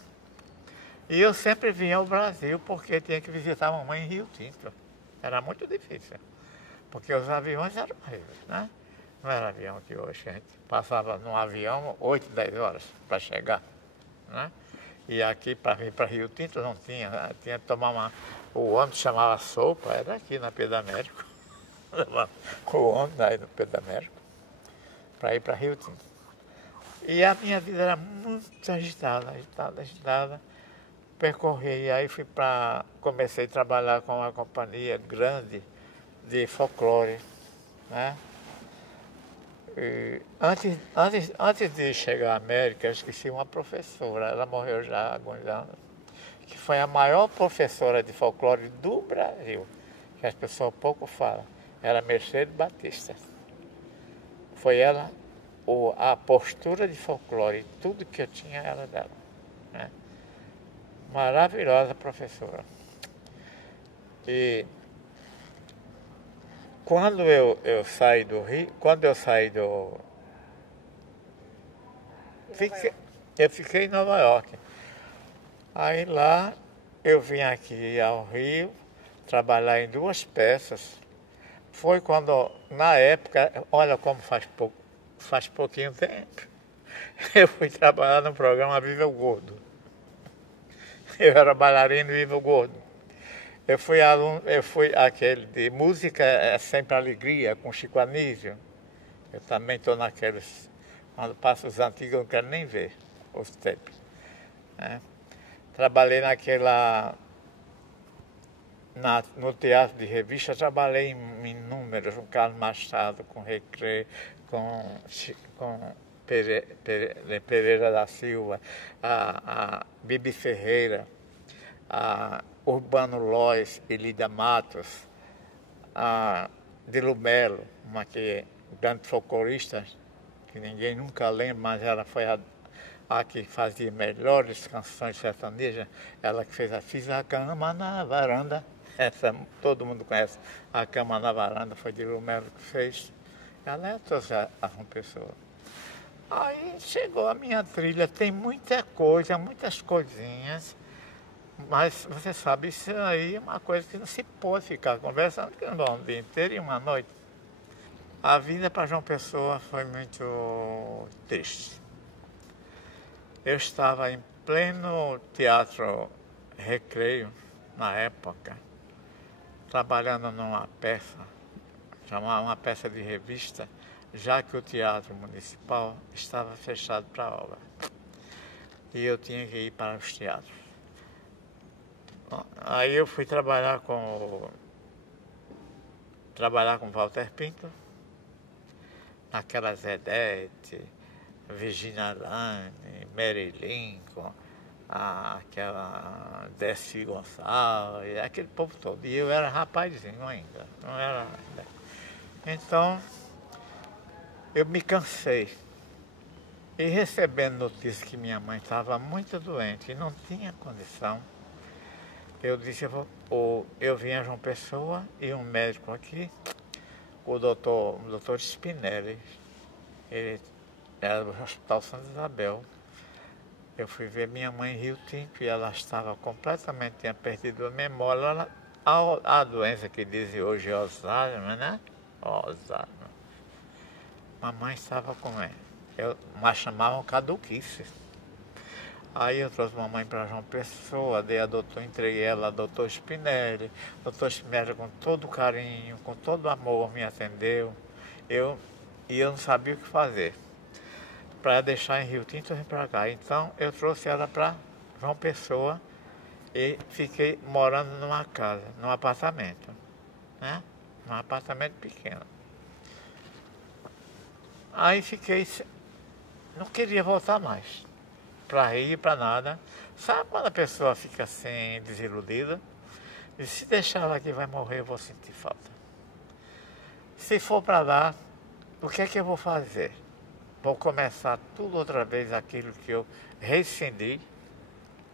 E eu sempre vinha ao Brasil porque tinha que visitar a mamãe em Rio Tinto. Era muito difícil, porque os aviões eram horríveis, né? Não era avião que hoje, a gente passava num avião 8, 10 horas para chegar, né? E aqui, para vir para Rio Tinto, não tinha, tinha que tomar o ônibus chamava Sopa, era aqui na Pedro Américo, o ônibus aí no Pedro Américo, para ir para Rio Tinto. E a minha vida era muito agitada. Percorri, aí comecei a trabalhar com uma companhia grande de folclore, né? E antes de chegar à América, eu esqueci uma professora, ela morreu já há alguns anos, que foi a maior professora de folclore do Brasil, que as pessoas pouco falam, era Mercedes Batista. Foi ela, a postura de folclore, tudo que eu tinha era dela, né? Maravilhosa professora. E quando eu saí do Rio, eu fiquei em Nova York. Aí lá eu vim aqui ao Rio trabalhar em 2 peças. Foi quando, na época, olha como faz pouquinho tempo, eu fui trabalhar no programa Viva o Gordo. Eu era bailarino Viva o Gordo. Eu fui aquele de Música é Sempre Alegria, com Chico Anísio. Eu também estou naqueles, quando passo os antigos eu não quero nem ver os tapes, né? Trabalhei no teatro de revista, trabalhei em números, com Carlos Machado, com Recreio, com Pereira da Silva, a Bibi Ferreira, a Urbano Lois e Lídia Matos, a Dilu Melo, uma grande folclorista, que ninguém nunca lembra, mas ela foi a que fazia melhores canções sertanejas, ela que Fiz a Cama na Varanda, essa todo mundo conhece, A Cama na Varanda, foi Dilu Melo que fez, ela é toda uma pessoa. Aí chegou a minha trilha, tem muita coisa, muitas coisinhas, mas você sabe, isso aí é uma coisa que não se pode ficar conversando, que não um dia inteiro e uma noite. A vida para João Pessoa foi muito triste. Eu estava em pleno teatro Recreio, na época, trabalhando numa peça, chamada uma peça de revista, já que o Teatro Municipal estava fechado para a obra. E eu tinha que ir para os teatros. Aí eu fui trabalhar com Walter Pinto, naquela Zedete, Virginia Lane, Mary Lincoln, aquela Desci Gonçalves, aquele povo todo. E eu era rapazinho ainda, não era. Então, eu me cansei. E recebendo notícia que minha mãe estava muito doente e não tinha condição, eu disse, eu vim a João Pessoa e um médico aqui, o doutor Spinelli, ele era do Hospital Santa Isabel. Eu fui ver minha mãe em Rio Tinto e ela estava completamente, tinha perdido a memória. A doença que dizem hoje é Alzheimer, né? Alzheimer. Mamãe estava com ela, mas chamavam caduquice. Aí eu trouxe mamãe para João Pessoa, entreguei ela a doutor Spinelli. Doutor Spinelli com todo carinho, com todo amor me atendeu. E eu não sabia o que fazer. Para deixar em Rio Tinto, eu vim para cá. Então eu trouxe ela para João Pessoa e fiquei morando numa casa, num apartamento, né? Num apartamento pequeno. Aí fiquei, não queria voltar mais, para rir, para nada. Sabe quando a pessoa fica assim, desiludida? E se deixar ela aqui vai morrer, eu vou sentir falta. Se for para lá, o que é que eu vou fazer? Vou começar tudo outra vez aquilo que eu rescindi.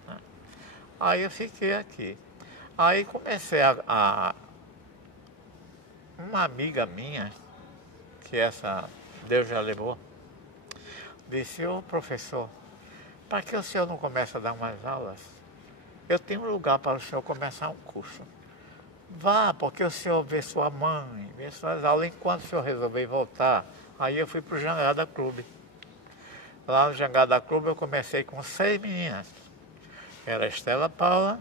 Né? Aí eu fiquei aqui. Aí comecei uma amiga minha, que essa Deus já levou, disse, ô professor, para que o senhor não começa a dar umas aulas? Eu tenho um lugar para o senhor começar um curso. Vá, porque o senhor vê sua mãe, vê suas aulas, enquanto o senhor resolver voltar. Aí eu fui para o Jangada Clube. Lá no Jangada Clube eu comecei com 6 meninas. Era a Estela Paula,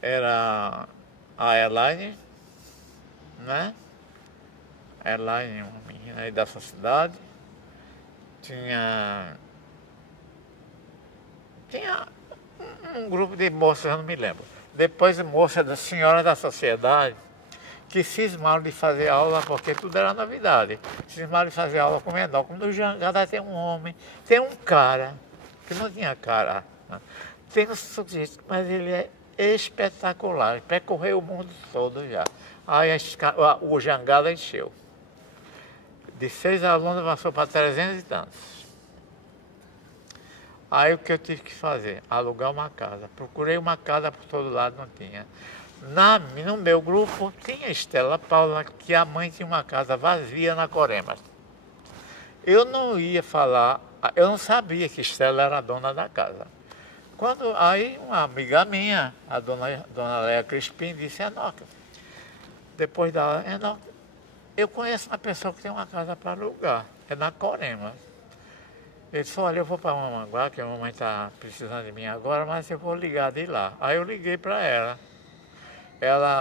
era a Elaine, né? A Elaine, uma menina aí dessa cidade. Tinha um grupo de moças, eu não me lembro. Depois moças da Senhora da Sociedade, que cismaram de fazer aula, porque tudo era novidade. Cismaram de fazer aula com menor. Como no Jangada tem um homem, tem um cara, que não tinha cara, né? Tem um sujeito, mas ele é espetacular, percorreu o mundo todo já. Aí o Jangada encheu. De 6 alunos passou para 300 e tantos. Aí o que eu tive que fazer? Alugar uma casa. Procurei uma casa por todo lado, não tinha. No meu grupo tinha Estela Paula, que a mãe tinha uma casa vazia na Coremas. Eu não ia falar, eu não sabia que Estela era a dona da casa. Aí uma amiga minha, a dona Leia Crispim, disse, Enoque, depois da aula, Enoque, eu conheço uma pessoa que tem uma casa para alugar, é na Coremas. Ele disse, olha, eu vou para Mamanguá, que a mamãe está precisando de mim agora, mas eu vou ligar de lá. Aí eu liguei para ela.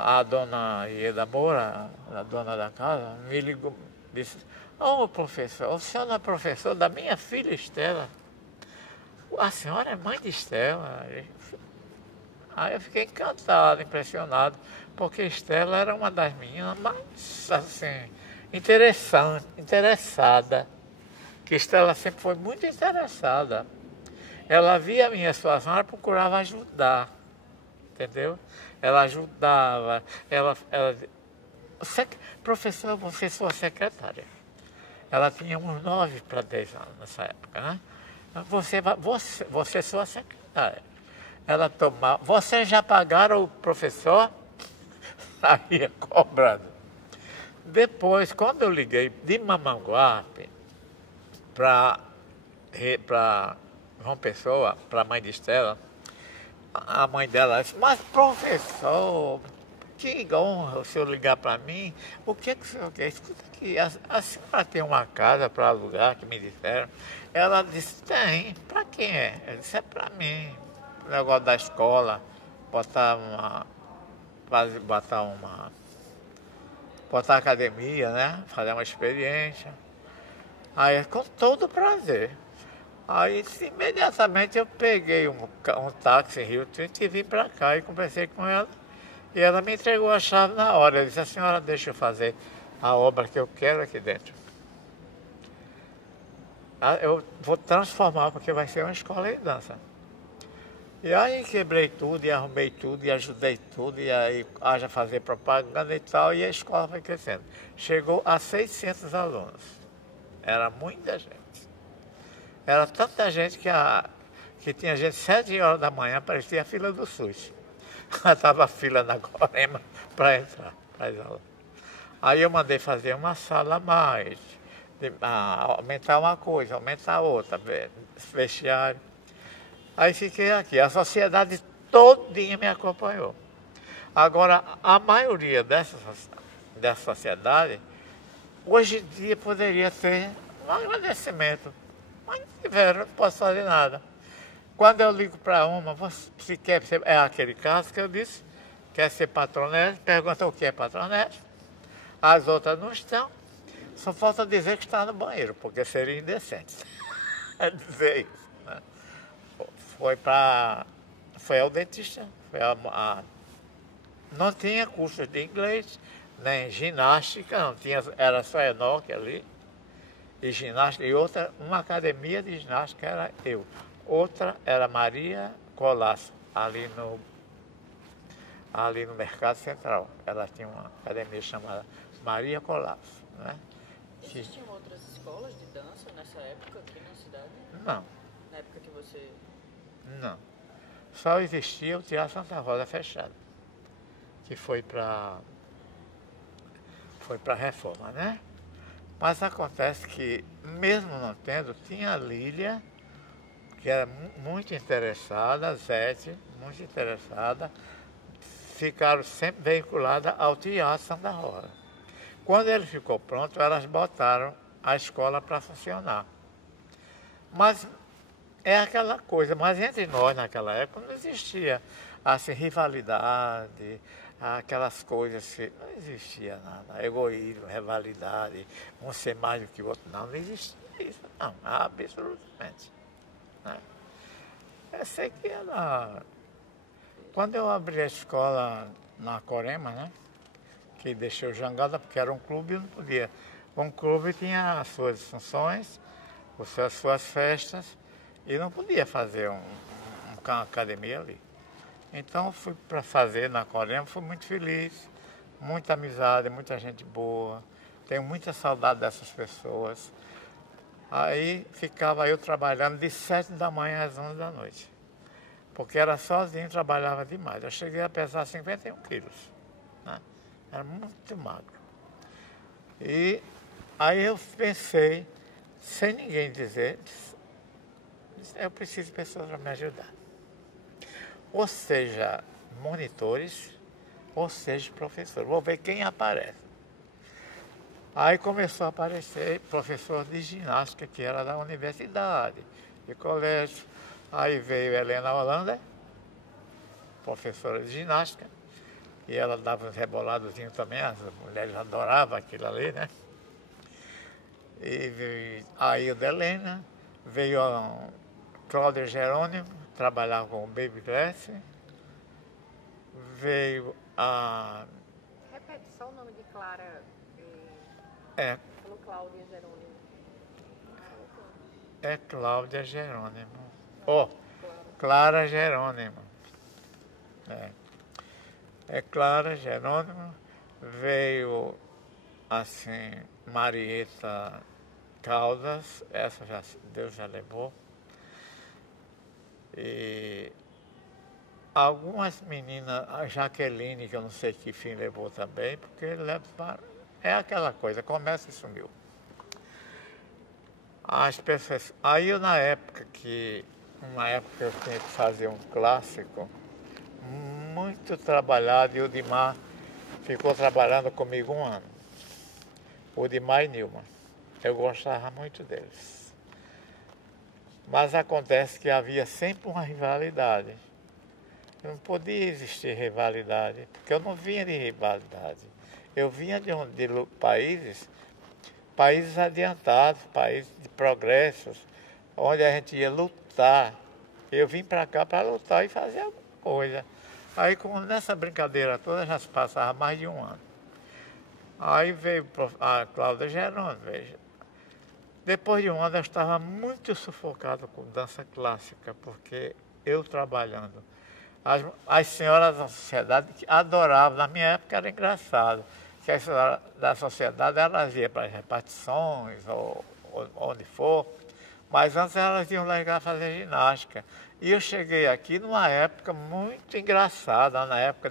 A dona Ieda Moura, a dona da casa, me ligou, disse, ô professor, o senhor não é professor da minha filha Estela? A senhora é mãe de Estela? Aí eu fiquei encantado, impressionado, porque Estela era uma das meninas mais, assim, interessada. Que Estela sempre foi muito interessada. Ela via a minha situação, ela procurava ajudar, entendeu? Ela ajudava, professor, você é sua secretária. Ela tinha uns 9 para 10 anos nessa época, né? Você é sua secretária. Ela tomava, vocês já pagaram o professor? Saía cobrando. Depois, quando eu liguei de Mamanguape para João Pessoa, para a mãe de Estela, a mãe dela disse, mas professor, que honra o senhor ligar para mim, o que o senhor quer? Escuta aqui, a senhora tem uma casa para alugar, que me disseram. Ela disse, tem, para quem é? Eu disse, é para mim, o negócio da escola, botar botar academia, né? Fazer uma experiência. Aí com todo prazer. Aí imediatamente eu peguei um táxi em Rio Tinto e vim para cá e conversei com ela. E ela me entregou a chave na hora. Eu disse, a senhora deixa eu fazer a obra que eu quero aqui dentro. Eu vou transformar porque vai ser uma escola de dança. E aí quebrei tudo e arrumei tudo e ajudei tudo. E aí haja fazer propaganda e tal. E a escola foi crescendo. Chegou a 600 alunos. Era muita gente. Era tanta gente que tinha gente 7 horas da manhã, parecia a fila do SUS. Estava a fila na Corema para entrar para as aulas. Aí eu mandei fazer uma sala a mais, aumentar uma coisa, aumentar outra, vestiário. Aí fiquei aqui. A sociedade todinha me acompanhou. Agora, a maioria dessa sociedade, hoje em dia poderia ter um agradecimento. Mas não tiveram, não posso fazer nada. Quando eu ligo para uma, se quer ser, é aquele caso que eu disse, quer ser patronete, pergunta o que é patronete. As outras não estão. Só falta dizer que está no banheiro, porque seria indecente. É dizer isso. Né? Foi ao dentista. Não tinha cursos de inglês, nem ginástica, não tinha, era só Enoque ali. E ginástica, e outra, uma academia de ginástica era eu. Outra era Maria Colasso, ali no Mercado Central. Ela tinha uma academia chamada Maria Colasso. Né? Existiam outras escolas de dança nessa época aqui na cidade? Não. Na época que você... Não. Só existia o Teatro Santa Rosa fechado, que foi para reforma, né? Mas acontece que, mesmo não tendo, tinha a Lília, que era muito interessada, a Zete, muito interessada, ficaram sempre vinculadas ao Teatro Santa Rosa. Quando ele ficou pronto, elas botaram a escola para funcionar. Mas é aquela coisa, mas entre nós naquela época não existia assim, rivalidade, aquelas coisas que não existia nada, egoísmo, rivalidade, um ser mais do que o outro, não existia isso, não, absolutamente. Né? Eu sei que quando eu abri a escola na Corema, né, que deixei o Jangada, porque era um clube, eu não podia. Um clube tinha as suas funções, as suas festas, e não podia fazer uma academia ali. Então fui para fazer na Corema, fui muito feliz, muita amizade, muita gente boa, tenho muita saudade dessas pessoas. Aí ficava eu trabalhando de 7 da manhã às 11 da noite, porque era sozinho, trabalhava demais. Eu cheguei a pesar 51 quilos, né? Era muito magro. E aí eu pensei, sem ninguém dizer, eu preciso de pessoas para me ajudar. Ou seja, monitores, ou seja, professores. Vou ver quem aparece. Aí começou a aparecer professor de ginástica, que era da universidade, de colégio. Aí veio Helena Holanda, professora de ginástica, e ela dava uns reboladozinhos também, as mulheres adoravam aquilo ali, né? E veio a Ilda Helena, veio a Cláudia Jerônimo, trabalhava com o Baby Glass, veio a... Repete só o nome de Clara. Falou Cláudia Jerônimo. É Cláudia Jerônimo. Clara Jerônimo. É Clara Jerônimo. Veio, assim, Marieta Caldas. Essa Deus já levou. E algumas meninas, a Jaqueline, que eu não sei que fim levou também, porque é aquela coisa, começa e sumiu. As pessoas, aí eu uma época eu tinha que fazer um clássico muito trabalhado, e o Dimar ficou trabalhando comigo 1 ano. O Dimar e Nilma. Eu gostava muito deles. Mas acontece que havia sempre uma rivalidade. Não podia existir rivalidade, porque eu não vinha de rivalidade. Eu vinha de países adiantados, países de progressos, onde a gente ia lutar. Eu vim para cá para lutar e fazer alguma coisa. Aí, nessa brincadeira toda, já se passava mais de um ano. Aí veio a Cláudia Jerônimo, veja. Depois de um ano, eu estava muito sufocado com dança clássica, porque eu trabalhando. As senhoras da sociedade adoravam, na minha época era engraçado, que as senhoras da sociedade elas iam para as repartições, ou onde for, mas antes elas iam lá fazer ginástica. E eu cheguei aqui numa época muito engraçada, na época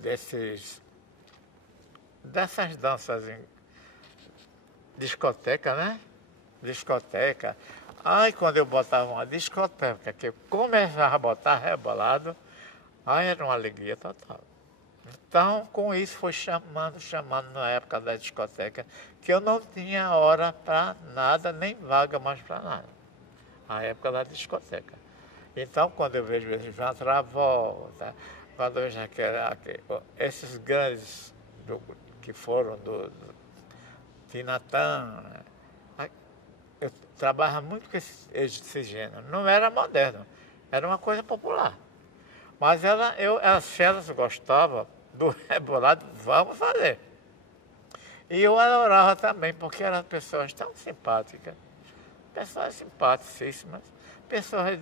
dessas danças em discoteca, né? Discoteca. Aí quando eu botava uma discoteca, que eu começava a botar rebolado, aí era uma alegria total. Então, com isso foi chamando na época da discoteca, que eu não tinha hora para nada, nem vaga mais para nada. A época da discoteca. Então, quando eu vejo João Travolta, quando eu vejo esses grandes que foram do Tina Turner, eu trabalhava muito com esse gênero. Não era moderno, era uma coisa popular. Mas se elas gostavam do rebolado, vamos fazer. E eu adorava também, porque eram pessoas tão simpáticas, pessoas simpaticíssimas, pessoas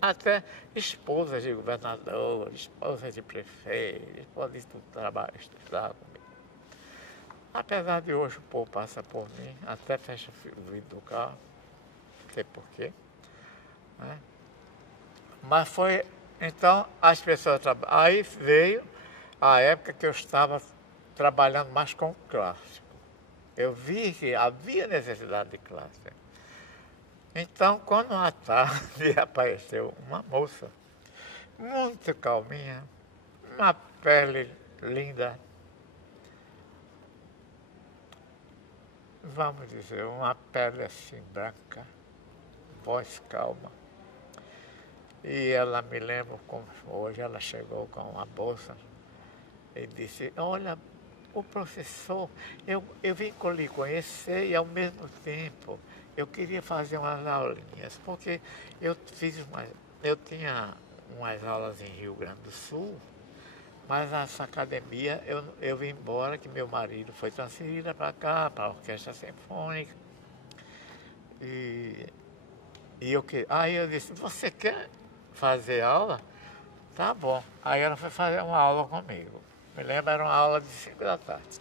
até esposas de governador, esposas de prefeito, esposas de estudar comigo. Apesar de hoje o povo passa por mim, até fecha o vidro do carro, não sei porquê. Né? Mas foi, então, as pessoas trabalham. Aí veio a época que eu estava trabalhando mais com o clássico. Eu vi que havia necessidade de clássico. Então, quando à tarde apareceu uma moça, muito calminha, uma pele linda, vamos dizer, uma pele assim branca, voz calma. E ela, me lembro como hoje, ela chegou com uma bolsa e disse, olha, o professor, eu vim lhe conhecer e ao mesmo tempo eu queria fazer umas aulinhas, porque eu tinha umas aulas em Rio Grande do Sul, mas essa academia eu vim embora, que meu marido foi transferido para cá, para a Orquestra Sinfônica. Aí eu disse, você quer fazer aula? Tá bom. Aí ela foi fazer uma aula comigo. Me lembro, era uma aula de 5 da tarde.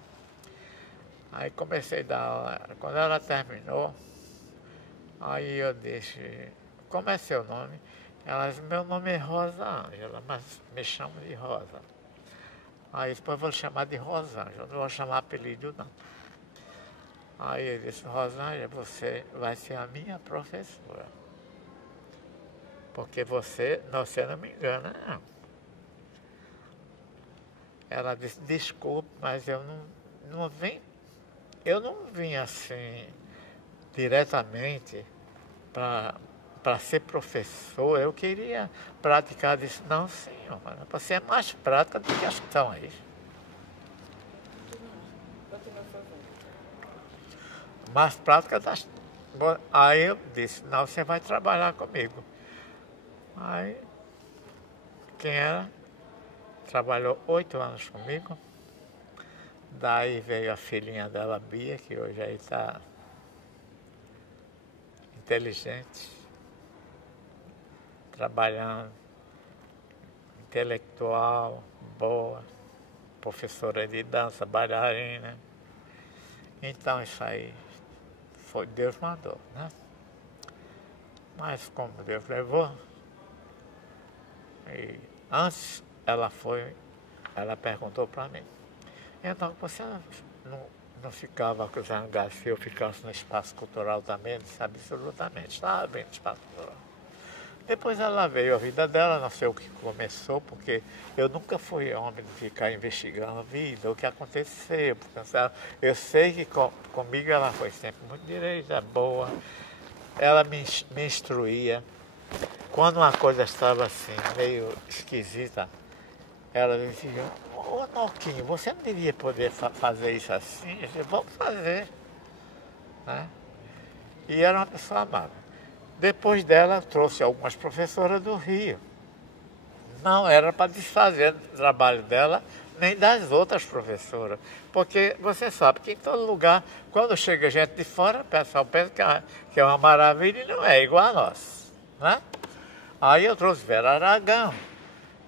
Aí comecei a dar aula. Quando ela terminou, aí eu disse, como é seu nome? Ela disse, meu nome é Rosa Ângela, mas me chamo de Rosa. Aí depois eu vou chamar de Rosângela, não vou chamar apelido não. Aí eu disse, Rosângela, você vai ser a minha professora. Porque você não me engana, não. Ela disse, desculpe, mas eu não vim assim diretamente para ser professor. Eu queria praticar. Disse, não, senhora, você é mais prática do que as que estão aí. Mais prática das... Aí eu disse, não, você vai trabalhar comigo. Aí, quem era? Trabalhou 8 anos comigo. Daí veio a filhinha dela, Bia, que hoje aí está inteligente, trabalhando, intelectual, boa, professora de dança, bailarina. Então isso aí foi Deus mandou, né? Mas como Deus levou, e antes ela perguntou para mim, então você não ficava zangado se eu ficasse no espaço cultural também? Disse, absolutamente, estava abrindo espaço cultural. Depois ela veio a vida dela, não sei o que começou, porque eu nunca fui homem de ficar investigando a vida, o que aconteceu. Porque eu sei que comigo ela foi sempre muito direita, boa, ela me instruía, Quando uma coisa estava assim, meio esquisita, ela disse, ô Norquinho, você não devia poder fazer isso assim? Eu disse, vamos fazer. Né? E era uma pessoa amável. Depois dela, trouxe algumas professoras do Rio. Não era para desfazer o trabalho dela, nem das outras professoras. Porque você sabe que em todo lugar, quando chega gente de fora, o pessoal pensa que é uma maravilha e não é igual a nós. Né? Aí eu trouxe Vera Aragão,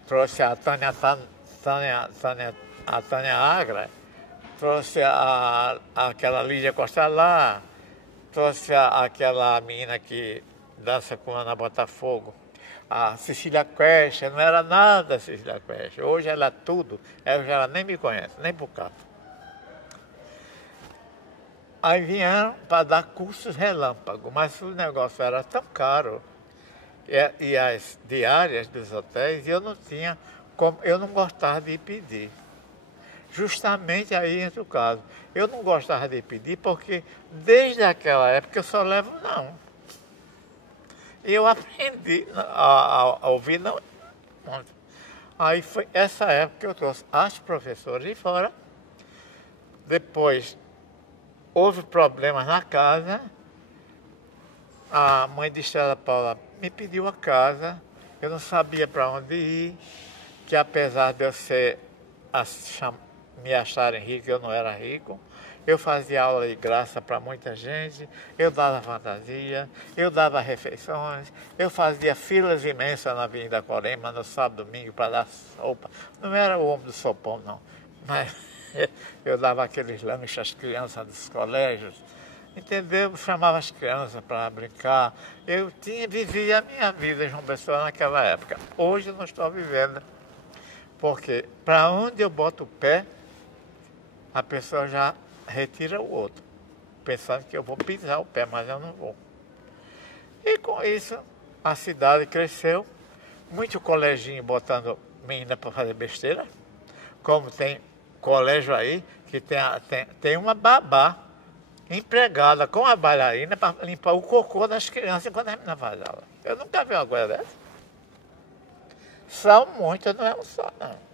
trouxe a Tânia Agra, trouxe aquela Lídia Costa Lá, trouxe aquela menina que dança com Ana Botafogo, a Cecília Quest. Não era nada a Cecília Quest. Hoje ela é tudo, ela nem me conhece, nem por cá. Aí vieram para dar cursos relâmpago, mas o negócio era tão caro, e as diárias dos hotéis, eu não tinha como, eu não gostava de pedir. Justamente aí entra o caso. Eu não gostava de pedir porque desde aquela época eu só levo não. E eu aprendi a ouvir não. Aí foi essa época que eu trouxe as professoras de fora. Depois houve problemas na casa. A mãe de Estrela Paula me pediu a casa. Eu não sabia para onde ir. Que apesar de eu ser me acharem rico, eu não era rico. Eu fazia aula de graça para muita gente, eu dava fantasia, eu dava refeições, eu fazia filas imensas na Avenida Corema no sábado e domingo para dar sopa. Não era o homem do sopão, não, mas eu dava aqueles lanches às crianças dos colégios, entendeu? Eu chamava as crianças para brincar. Eu vivia a minha vida em João Pessoa naquela época. Hoje eu não estou vivendo, porque para onde eu boto o pé, a pessoa já retira o outro, pensando que eu vou pisar o pé, mas eu não vou. E com isso, a cidade cresceu, muito coleginho botando menina para fazer besteira, como tem colégio aí, que tem uma babá empregada com a bailarina para limpar o cocô das crianças enquanto a menina faz aula. Eu nunca vi uma coisa dessa. São muitas, não é um só, não.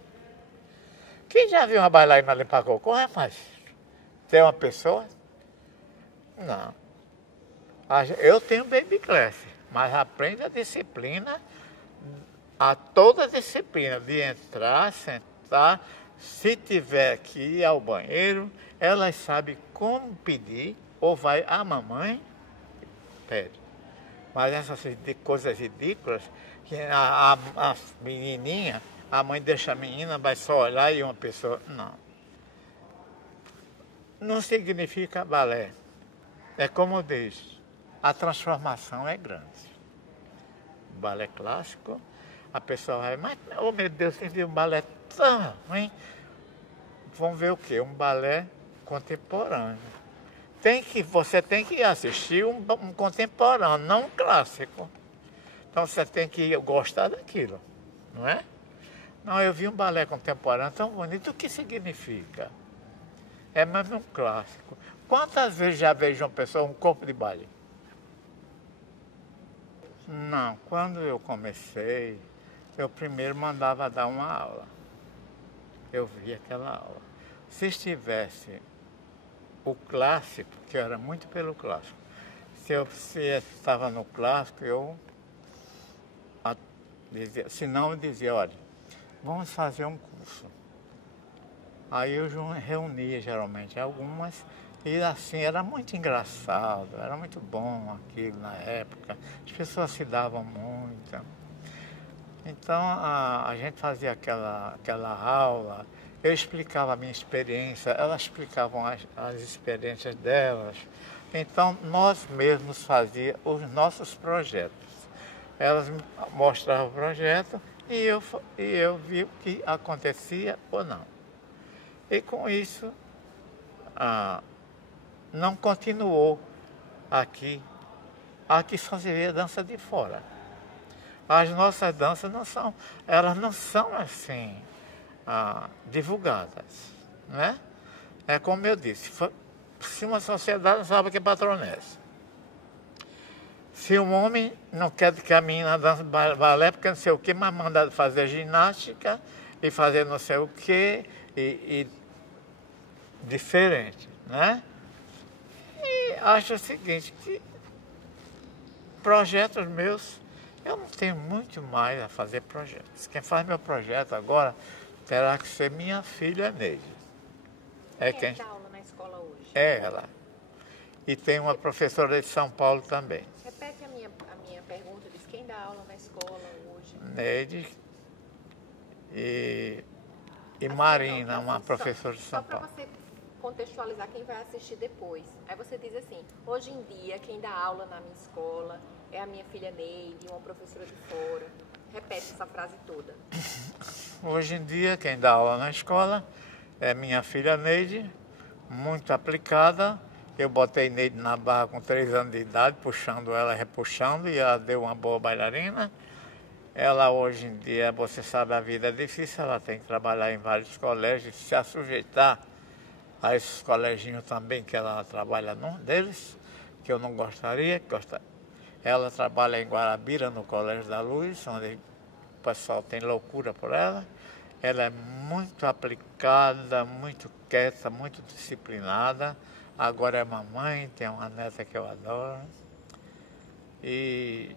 Quem já viu uma bailarina limpar cocô, rapaz? Tem uma pessoa? Não. Eu tenho baby class, mas aprende a disciplina, a toda a disciplina de entrar, sentar, se tiver que ir ao banheiro, elas sabem como pedir, ou vai a mamãe, pede. Mas essas coisas ridículas, que a menininha, a mãe deixa a menina, vai só olhar e uma pessoa, não. Não significa balé. É como eu disse, a transformação é grande. O balé clássico, a pessoa vai, mas, oh meu Deus, você viu um balé tão ruim? Vamos ver o quê? Um balé contemporâneo. Você tem que assistir um contemporâneo, não um clássico. Então você tem que gostar daquilo, não é? Não, eu vi um balé contemporâneo tão bonito, o que significa? É mesmo um clássico. Quantas vezes já vejo uma pessoa, um corpo de baile? Não, quando eu comecei, eu primeiro mandava dar uma aula. Eu via aquela aula. Se estivesse o clássico, que eu era muito pelo clássico, se estava no clássico, eu dizia, se não, eu dizia, olha, vamos fazer um curso. Aí eu reunia geralmente algumas, e assim, era muito engraçado, era muito bom aquilo na época, as pessoas se davam muito. Então a gente fazia aquela aula, eu explicava a minha experiência, elas explicavam as experiências delas. Então nós mesmos fazíamos os nossos projetos. Elas mostravam o projeto e eu vi o que acontecia ou não. E com isso, não continuou aqui. Aqui só se vê dança de fora. As nossas danças elas não são assim divulgadas, né? É como eu disse, se uma sociedade não sabe o que é patronesse, Se um homem não quer que a menina dança balé, porque não sei o quê, mas manda fazer ginástica e fazer não sei o quê, e diferente, né? E acho o seguinte, que projetos meus, eu não tenho muito mais a fazer projetos. Quem faz meu projeto agora terá que ser minha filha Neide. Quem dá aula na escola hoje? É ela. E tem uma professora de São Paulo também. Repete a minha pergunta, diz quem dá aula na escola hoje? Neide e Marina, uma professora de São Paulo. Só para você contextualizar quem vai assistir depois. Aí você diz assim, hoje em dia quem dá aula na minha escola é a minha filha Neide, uma professora de fora. Repete essa frase toda. Hoje em dia quem dá aula na escola é minha filha Neide, muito aplicada. Eu botei Neide na barra com 3 anos de idade, puxando ela, repuxando, e ela deu uma boa bailarina. Ela hoje em dia, você sabe, a vida é difícil, ela tem que trabalhar em vários colégios, se sujeitar a esses coleginhos também, que ela trabalha num deles, que eu não gostaria. Ela trabalha em Guarabira, no Colégio da Luz, onde o pessoal tem loucura por ela. Ela é muito aplicada, muito quieta, muito disciplinada. Agora é mamãe, tem uma neta que eu adoro. E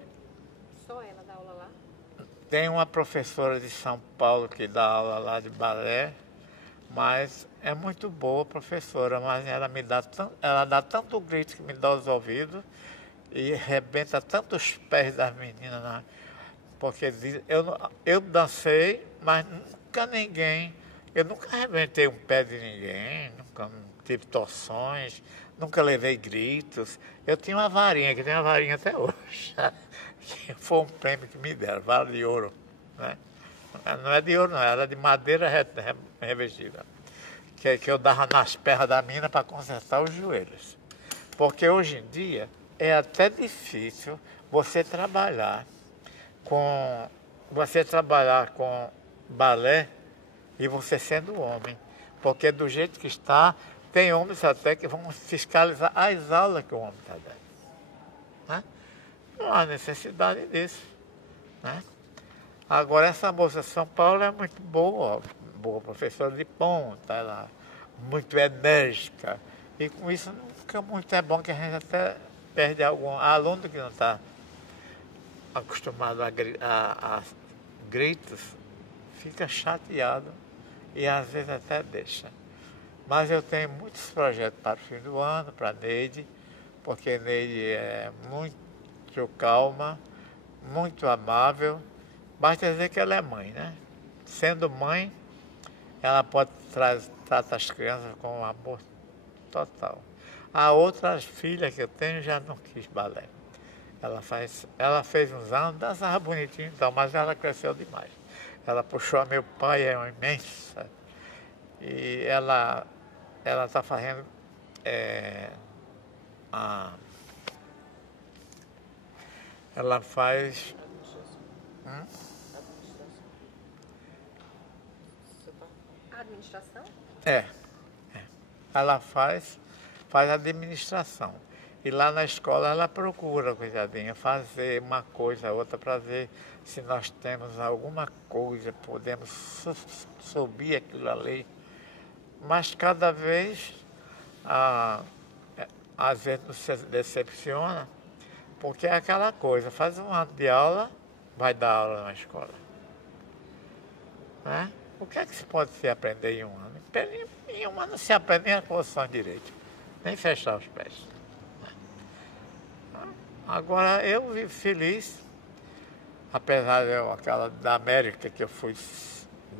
só ela dá aula lá? Tem uma professora de São Paulo que dá aula lá de balé, mas é muito boa professora, mas ela dá tanto grito que me dá os ouvidos e arrebenta tanto os pés das meninas, né? Porque eu dancei, mas eu nunca arrebentei um pé de ninguém, nunca tive torções, nunca levei gritos. Eu tinha uma varinha, que tem uma varinha até hoje, que foi um prêmio que me deram, vara de ouro, né? Não é de ouro não, era de madeira revestida, que eu dava nas pernas da mina para consertar os joelhos. Porque hoje em dia é até difícil você trabalhar com balé e você sendo homem. Porque do jeito que está, tem homens até que vão fiscalizar as aulas que o homem está dando, né? Não há necessidade disso, né? Agora, essa moça de São Paulo é muito boa professora de ponta, ela é muito enérgica. E com isso, nunca muito é bom que a gente até perde algum aluno que não está acostumado a gritos, fica chateado e às vezes até deixa. Mas eu tenho muitos projetos para o fim do ano, para a Neide, porque Neide é muito calma, muito amável. Basta dizer que ela é mãe, né? Sendo mãe, ela pode tratar as crianças com um amor total. A outra filha que eu tenho já não quis balé. Ela fez uns anos, dançava bonitinho então, mas ela cresceu demais. Ela puxou a meu pai, é uma imensa. E ela está fazendo ela faz administração? Ela faz administração. E lá na escola ela procura, coitadinha, fazer uma coisa, outra, para ver se nós temos alguma coisa, podemos subir aquilo ali. Mas cada vez, às vezes nos decepciona, porque é aquela coisa, faz um ano de aula, vai dar aula na escola, né? O que é que se pode se aprender em um ano? Em um ano se aprende nem a posição direito, nem fechar os pés. Agora eu vivo feliz, apesar aquela da América que eu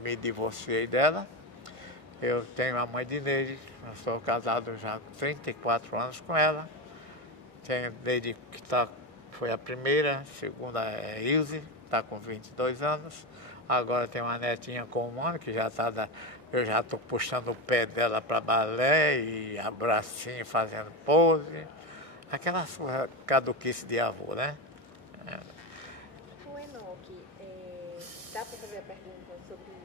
me divorciei dela. Eu tenho a mãe de Neide, eu sou casado já há 34 anos com ela. Tenho Neide que foi a primeira, a segunda é Ilse, está com 22 anos. Agora tem uma netinha com 1 ano, que eu já estou puxando o pé dela para balé e abracinho fazendo pose. Aquela sua caduquice de avô, né? O Enoque, dá para fazer a pergunta sobre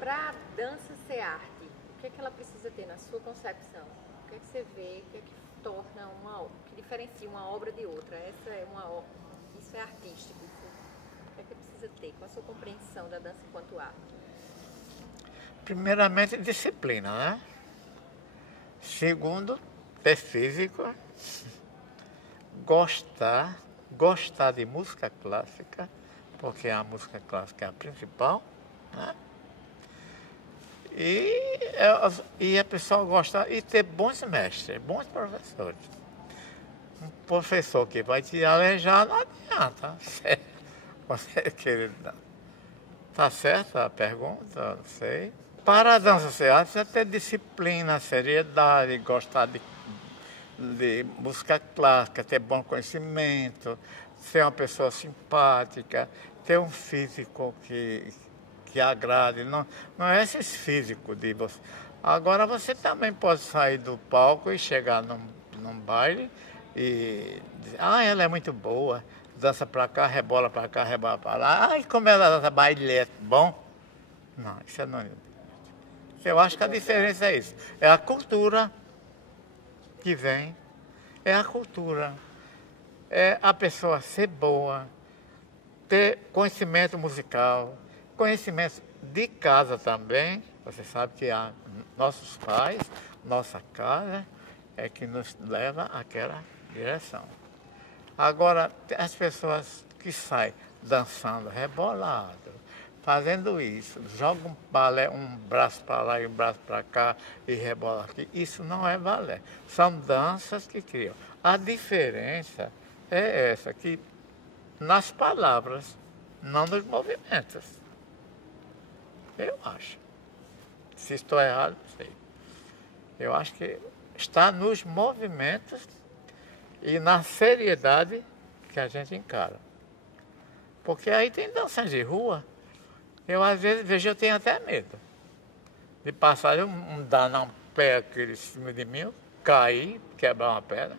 para a dança ser arte, o que é que ela precisa ter na sua concepção? O que é que você vê, torna que diferencia uma obra de outra? Isso é artístico. O que é que precisa ter? Qual a sua compreensão da dança enquanto arte? Primeiramente, disciplina, né? Segundo, ter físico, gostar de música clássica, porque a música clássica é a principal, né? E a pessoa gosta e ter bons mestres, bons professores. Um professor que vai te alejar não adianta. Você querer dar. Tá certa a pergunta? Não sei. Para a dança ser arte, precisa ter disciplina, seriedade, gostar de música clássica, ter bom conhecimento, ser uma pessoa simpática, ter um físico que agrade. Não é esses físicos de você. Agora você também pode sair do palco e chegar num baile e dizer, ela é muito boa, dança pra cá, rebola pra cá, rebola pra lá. Ai, como ela dança baile, é bom. Não, isso não é. Eu acho que a diferença é isso. É a cultura que vem, é a cultura. É a pessoa ser boa, ter conhecimento musical, conhecimento de casa também. Você sabe que nossos pais, nossa casa, é que nos leva àquela direção. Agora, as pessoas que saem dançando rebolado, fazendo isso, joga um balé, um braço para lá e um braço para cá e rebola aqui, isso não é balé. São danças que criam. A diferença é essa, que nas palavras, não nos movimentos. Eu acho. Se estou errado, não sei. Eu acho que está nos movimentos e na seriedade que a gente encara. Porque aí tem danças de rua. Eu, às vezes, vejo, eu tenho até medo de passar, dar um pé aquele em cima de mim, cair, quebrar uma pedra.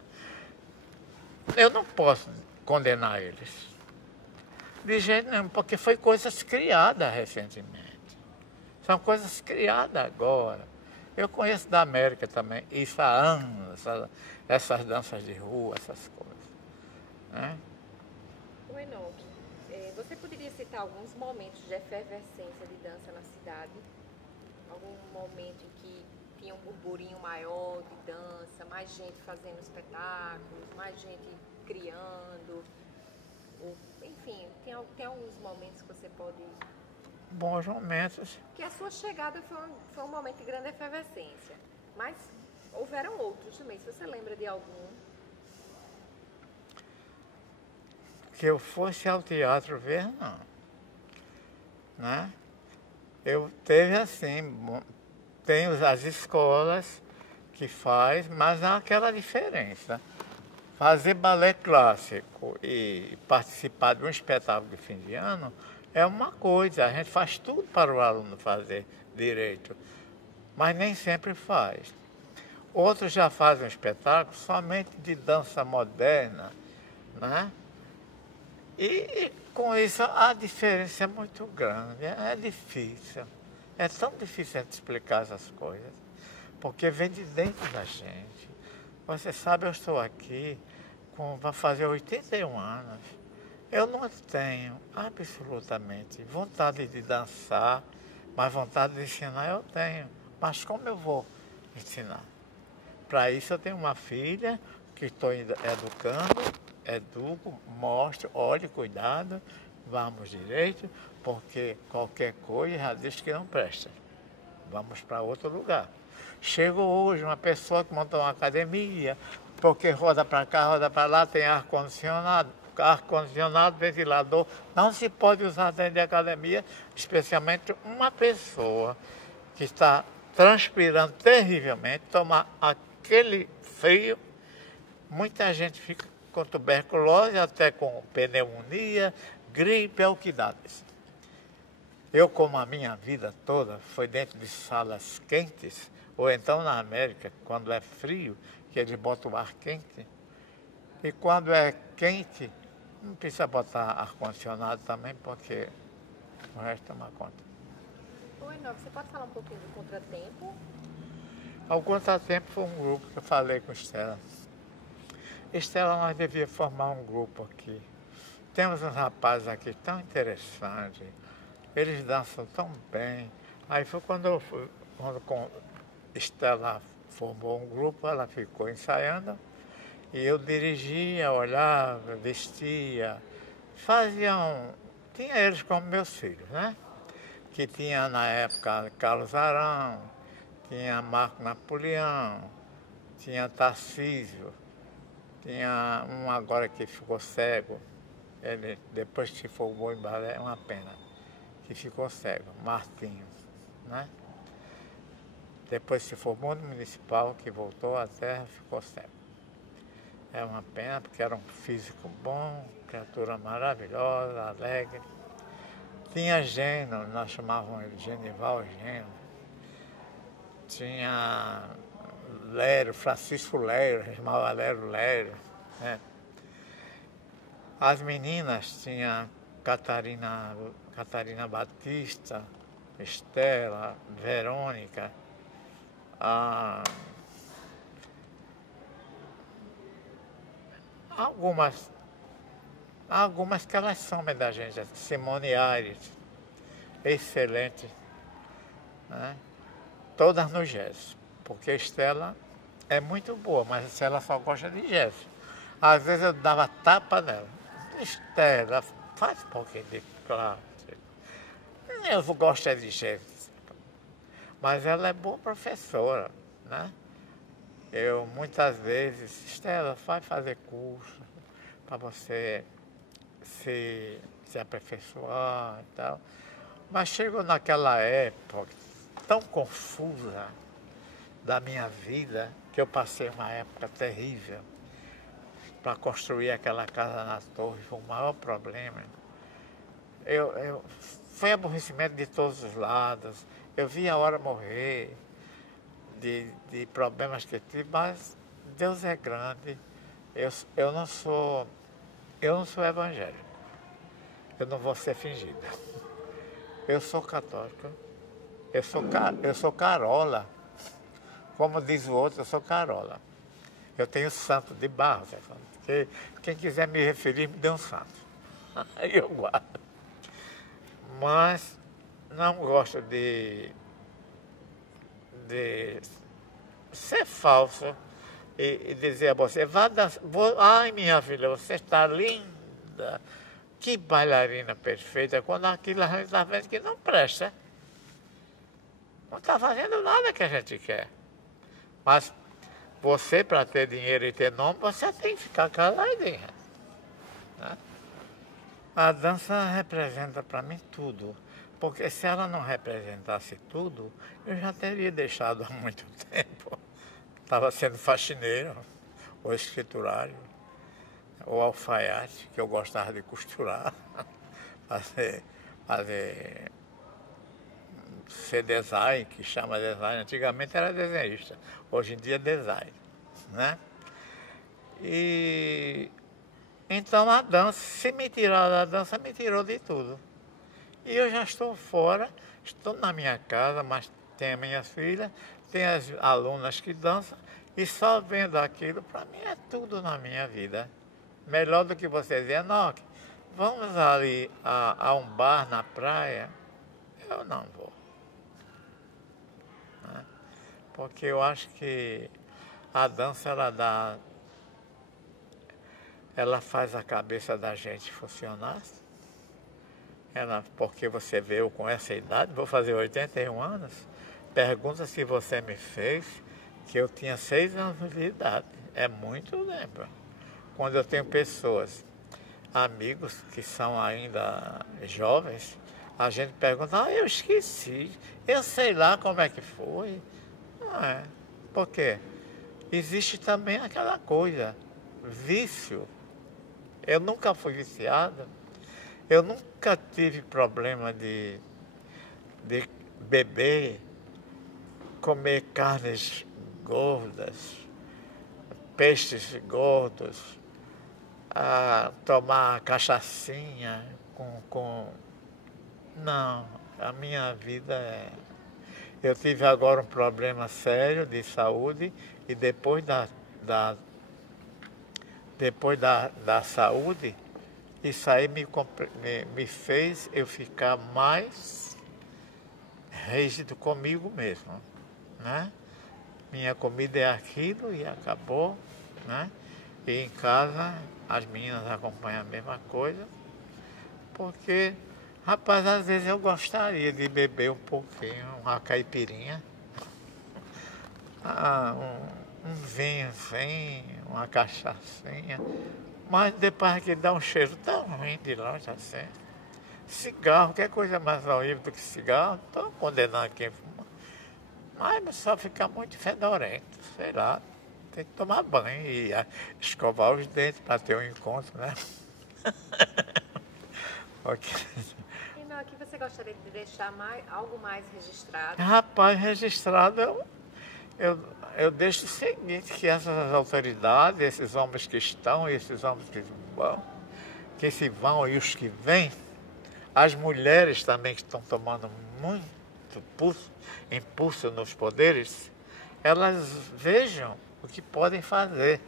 Eu não posso condenar eles. De jeito nenhum, porque foi coisas criadas recentemente. São coisas criadas agora. Eu conheço da América também, isso há anos, essas danças de rua, essas coisas. Né? O Enoque, você poderia citar alguns momentos de efervescência de dança na cidade? Algum momento em que tinha um burburinho maior de dança, mais gente fazendo espetáculos, mais gente criando? Enfim, tem alguns momentos que você pode... Bons momentos. Que a sua chegada foi um momento de grande efervescência, mas houveram outros também. Se você lembra de algum? Que eu fosse ao teatro ver, não. Né? Eu teve assim, tem as escolas que faz, mas há aquela diferença. Fazer balé clássico e participar de um espetáculo de fim de ano é uma coisa, a gente faz tudo para o aluno fazer direito, mas nem sempre faz. Outros já fazem um espetáculo somente de dança moderna, né? E com isso a diferença é muito grande, é difícil. É tão difícil a gente explicar essas coisas, porque vem de dentro da gente. Você sabe, eu estou aqui, vai fazer 81 anos. Eu não tenho absolutamente vontade de dançar, mas vontade de ensinar eu tenho. Mas como eu vou ensinar? Para isso eu tenho uma filha que estou educando, educo, mostro, olhe, cuidado, vamos direito, porque qualquer coisa já diz que não presta. Vamos para outro lugar. Chegou hoje uma pessoa que montou uma academia, porque roda para cá, roda para lá, tem ar-condicionado, ventilador, não se pode usar dentro de academia, especialmente uma pessoa que está transpirando terrivelmente, tomar aquele frio, muita gente fica com tuberculose, até com pneumonia, gripe, é o que dá. Eu, como a minha vida toda foi dentro de salas quentes, ou então na América, quando é frio, que eles botam o ar quente, e quando é quente, não precisa botar ar-condicionado também, porque o resto toma conta. Oi, Enoque, você pode falar um pouquinho do Contratempo? O Contratempo foi um grupo que eu falei com Estela. Estela, nós devíamos formar um grupo aqui. Temos uns rapazes aqui tão interessantes, eles dançam tão bem. Aí foi quando Estela formou um grupo, ela ficou ensaiando, e eu dirigia, olhava, vestia, tinha eles como meus filhos, né? Que tinha na época Carlos Arão, tinha Marco Napoleão, tinha Tarcísio, tinha um agora que ficou cego, ele depois que se formou em balé, é uma pena, que ficou cego, Martinho, né? Depois se formou no municipal, que voltou à terra, ficou cego. É uma pena, porque era um físico bom, criatura maravilhosa, alegre. Tinha Geno, nós chamávamos ele Genival Geno. Tinha Lério, Francisco Lério, chamava Lério Lério. Né? As meninas tinha Catarina Batista, Estela, Verônica, algumas que elas são da gente, Simone Aires, excelente, né? Todas no jazz, porque a Estela é muito boa, mas a Estela só gosta de jazz. Às vezes eu dava tapa nela. Estela, faz um pouquinho de clássico. Eu gosto de jazz. Mas ela é boa professora, né? Eu muitas vezes, Estela, vai fazer curso para você se aperfeiçoar e tal. Mas chegou naquela época tão confusa da minha vida, que eu passei uma época terrível para construir aquela casa na torre, foi o maior problema. Foi aborrecimento de todos os lados, eu vi a hora morrer de problemas que tive, mas Deus é grande, eu não sou evangélico, eu não vou ser fingida. Eu sou católico, eu sou carola, como diz o outro, eu sou carola. Eu tenho santo de barro, porque quem quiser me referir, me dê um santo. Aí eu guardo. Mas não gosto de ser falso e dizer a você, vá dançar. Ai, minha filha, você está linda. Que bailarina perfeita, quando aquilo a gente está vendo que não presta. Não está fazendo nada que a gente quer. Mas você, para ter dinheiro e ter nome, você tem que ficar caladinha. Né? A dança representa para mim tudo. Porque se ela não representasse tudo, eu já teria deixado há muito tempo. Estava sendo faxineiro, ou escriturário, ou alfaiate, que eu gostava de costurar, ser design, que chama design. Antigamente era desenhista, hoje em dia é design, né? E então a dança, se me tirar da dança, me tirou de tudo. E eu já estou fora, estou na minha casa, mas tenho a minha filha, tenho as alunas que dançam, e só vendo aquilo, para mim é tudo na minha vida. Melhor do que você dizer, não, vamos ali a um bar na praia, eu não vou. Né? Porque eu acho que a dança, ela faz a cabeça da gente funcionar. Porque você vê, eu com essa idade, vou fazer 81 anos, pergunta se você me fez que eu tinha 6 anos de idade. É muito, lembra? Quando eu tenho pessoas, amigos que são ainda jovens, a gente pergunta, eu esqueci, eu sei lá como é que foi. Não é. Por quê? Existe também aquela coisa, vício. Eu nunca fui viciado, eu nunca tive problema de beber, comer carnes gordas, peixes gordos, tomar cachaçinha Não, a minha vida é... Eu tive agora um problema sério de saúde e depois depois da saúde, isso aí me fez eu ficar mais rígido comigo mesmo, né? Minha comida é aquilo e acabou, né? E em casa as meninas acompanham a mesma coisa, porque, rapaz, às vezes eu gostaria de beber um pouquinho, uma caipirinha, um vinhozinho, uma cachaçinha, mas depois que dá um cheiro tão ruim de longe assim. Cigarro, que é coisa mais horrível do que cigarro, não estou condenando quem fuma, mas só fica muito fedorento, sei lá, tem que tomar banho e escovar os dentes para ter um encontro, né? Okay. E aqui você gostaria de deixar algo mais registrado? Rapaz, registrado eu deixo o seguinte, que essas autoridades, esses homens que estão, esses homens que se vão e os que vêm, as mulheres também que estão tomando muito impulso nos poderes, elas vejam o que podem fazer,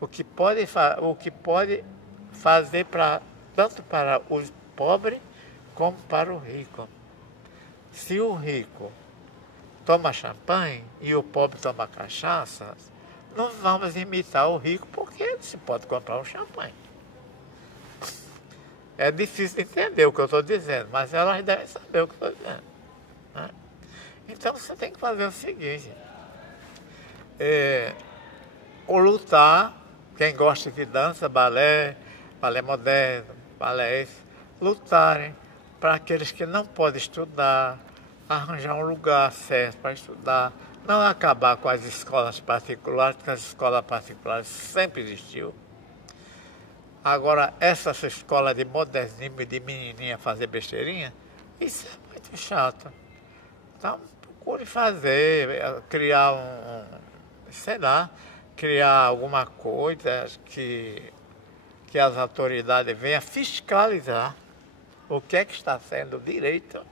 o que pode fazer tanto para o pobre como para o rico. Se o rico toma champanhe e o pobre toma cachaça, não vamos imitar o rico porque ele se pode comprar um champanhe. É difícil de entender o que eu estou dizendo, mas elas devem saber o que eu estou dizendo, né? Então você tem que fazer o seguinte, ou lutar, quem gosta de dança, balé moderno, balé, lutarem para aqueles que não podem estudar, arranjar um lugar certo para estudar, não acabar com as escolas particulares, porque as escolas particulares sempre existiu. Agora, essa escola de modernismo e de menininha fazer besteirinha, isso é muito chato. Então, procure fazer, criar criar alguma coisa que as autoridades venham fiscalizar o que é que está sendo direito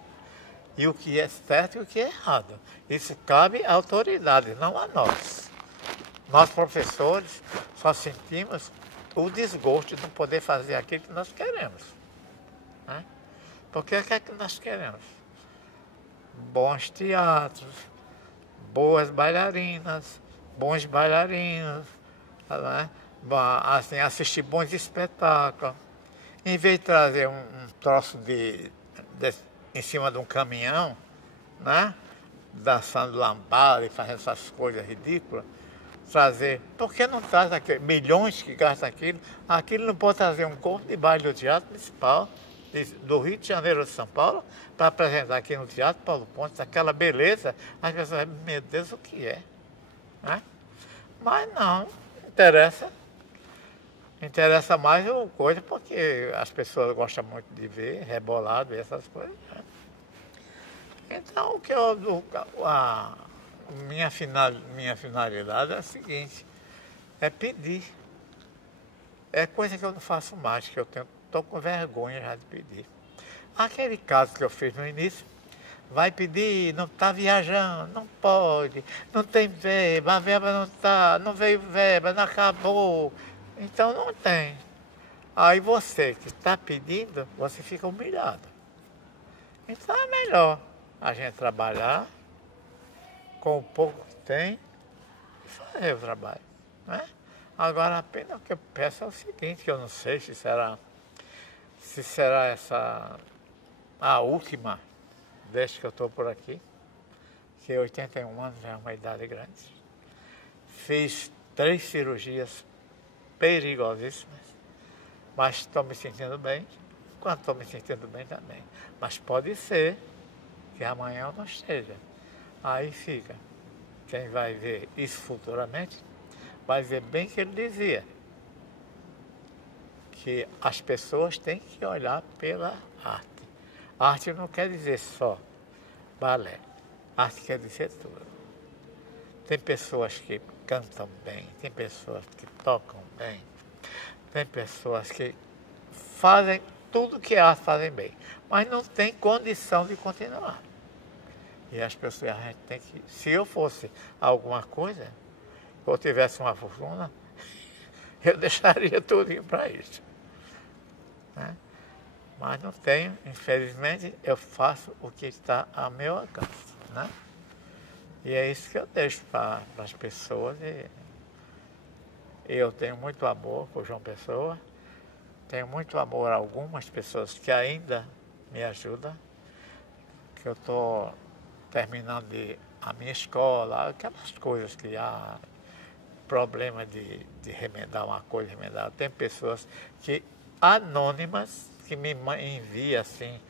e o que é certo e o que é errado. Isso cabe à autoridade, não a nós. Nós, professores, só sentimos o desgosto de não poder fazer aquilo que nós queremos, né? Porque o que é que nós queremos? Bons teatros, boas bailarinas, bons bailarinos, né? Assim, assistir bons espetáculos. Em vez de trazer um troço em cima de um caminhão, né? Dançando lambada e fazendo essas coisas ridículas, trazer. Por que não traz milhões que gastam aquilo? Aquilo não pode trazer um corpo de baile do Teatro Municipal do Rio de Janeiro ou de São Paulo para apresentar aqui no Teatro Paulo Pontes, aquela beleza. As pessoas, meu Deus, o que é? Né? Mas não, interessa. Interessa mais o coisa porque as pessoas gostam muito de ver rebolado e essas coisas, né? Então, minha finalidade é a seguinte, é pedir. É coisa que eu não faço mais, que eu estou com vergonha já de pedir. Aquele caso que eu fiz no início, vai pedir, não está viajando, não pode, não tem verba, a verba não está, não veio verba, não acabou, então não tem. Aí você que está pedindo, você fica humilhado. Então é melhor a gente trabalhar com o pouco que tem e fazer o trabalho, né? Agora apenas o que eu peço é o seguinte, que eu não sei se será essa a última vez que eu estou por aqui, que 81 anos já é uma idade grande. Fiz 3 cirurgias perigosíssimas, mas estou me sentindo bem, quando estou me sentindo bem também. Mas pode ser que amanhã eu não esteja. Aí fica. Quem vai ver isso futuramente, vai ver bem que ele dizia que as pessoas têm que olhar pela arte. Arte não quer dizer só balé. Arte quer dizer tudo. Tem pessoas que cantam bem, tem pessoas que tocam bem, tem pessoas que fazem tudo que a arte fazem bem, mas não tem condição de continuar. E as pessoas, a gente tem que, se eu fosse alguma coisa, ou tivesse uma fortuna, eu deixaria tudo para isso. Né? Mas não tenho, infelizmente, eu faço o que está ao meu alcance. Né? E é isso que eu deixo para as pessoas. E eu tenho muito amor por João Pessoa, tenho muito amor a algumas pessoas que ainda me ajudam, que eu estou terminando a minha escola, aquelas coisas que há problema de remendar uma coisa, remendar. Tem pessoas que anônimas que me enviam assim,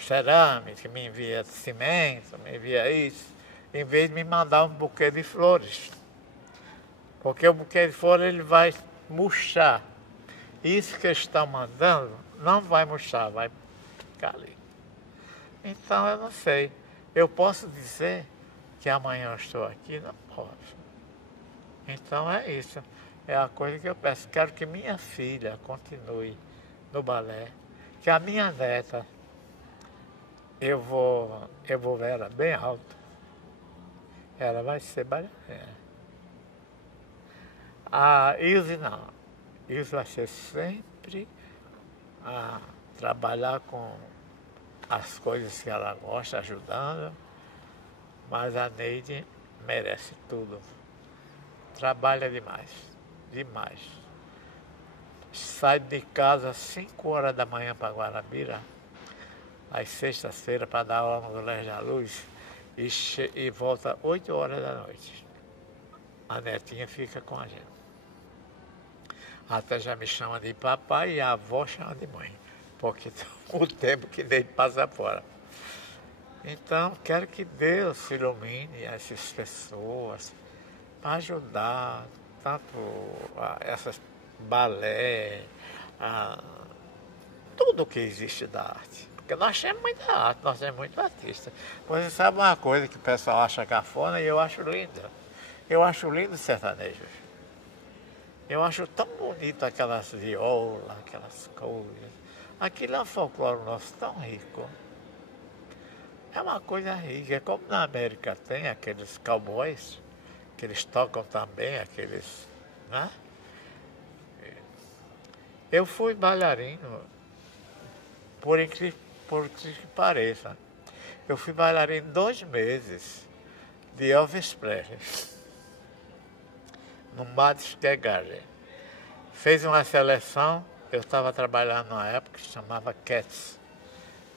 cerâmica, que me envia cimento, me envia isso, em vez de me mandar um buquê de flores. Porque o buquê de flores ele vai murchar. Isso que eles estão mandando não vai murchar, vai ficar ali. Então eu não sei. Eu posso dizer que amanhã eu estou aqui? Não posso. Então é isso. É a coisa que eu peço. Quero que minha filha continue no balé. Que a minha neta, eu vou ver ela bem alta. Ela vai ser bailarina. A Ilse não. Ilse vai ser sempre a trabalhar com as coisas que ela gosta, ajudando. Mas a Neide merece tudo. Trabalha demais, demais. Sai de casa às 5 horas da manhã para Guarabira, às sextas-feiras para dar aula no Colégio da Luz e volta 8 horas da noite. A netinha fica com a gente. Até já me chama de papai e a avó chama de mãe, porque o tempo que Neide passa fora. Então, quero que Deus ilumine essas pessoas para ajudar tanto essas balé, tudo que existe da arte. Porque nós temos muita arte, nós temos muito artista. Você sabe uma coisa que o pessoal acha cafona e eu acho linda. Eu acho lindo sertanejos. Eu acho tão bonito aquelas violas, aquelas coisas. Aquilo é um folclore nosso tão rico. É uma coisa rica. É como na América tem aqueles cowboys, que eles tocam também, aqueles, né? Eu fui bailarino, por incrível que pareça. Eu fui bailarino 2 meses de Elvis Presley, no Madison Square Garden. Fez uma seleção, eu estava trabalhando numa época que se chamava Cats,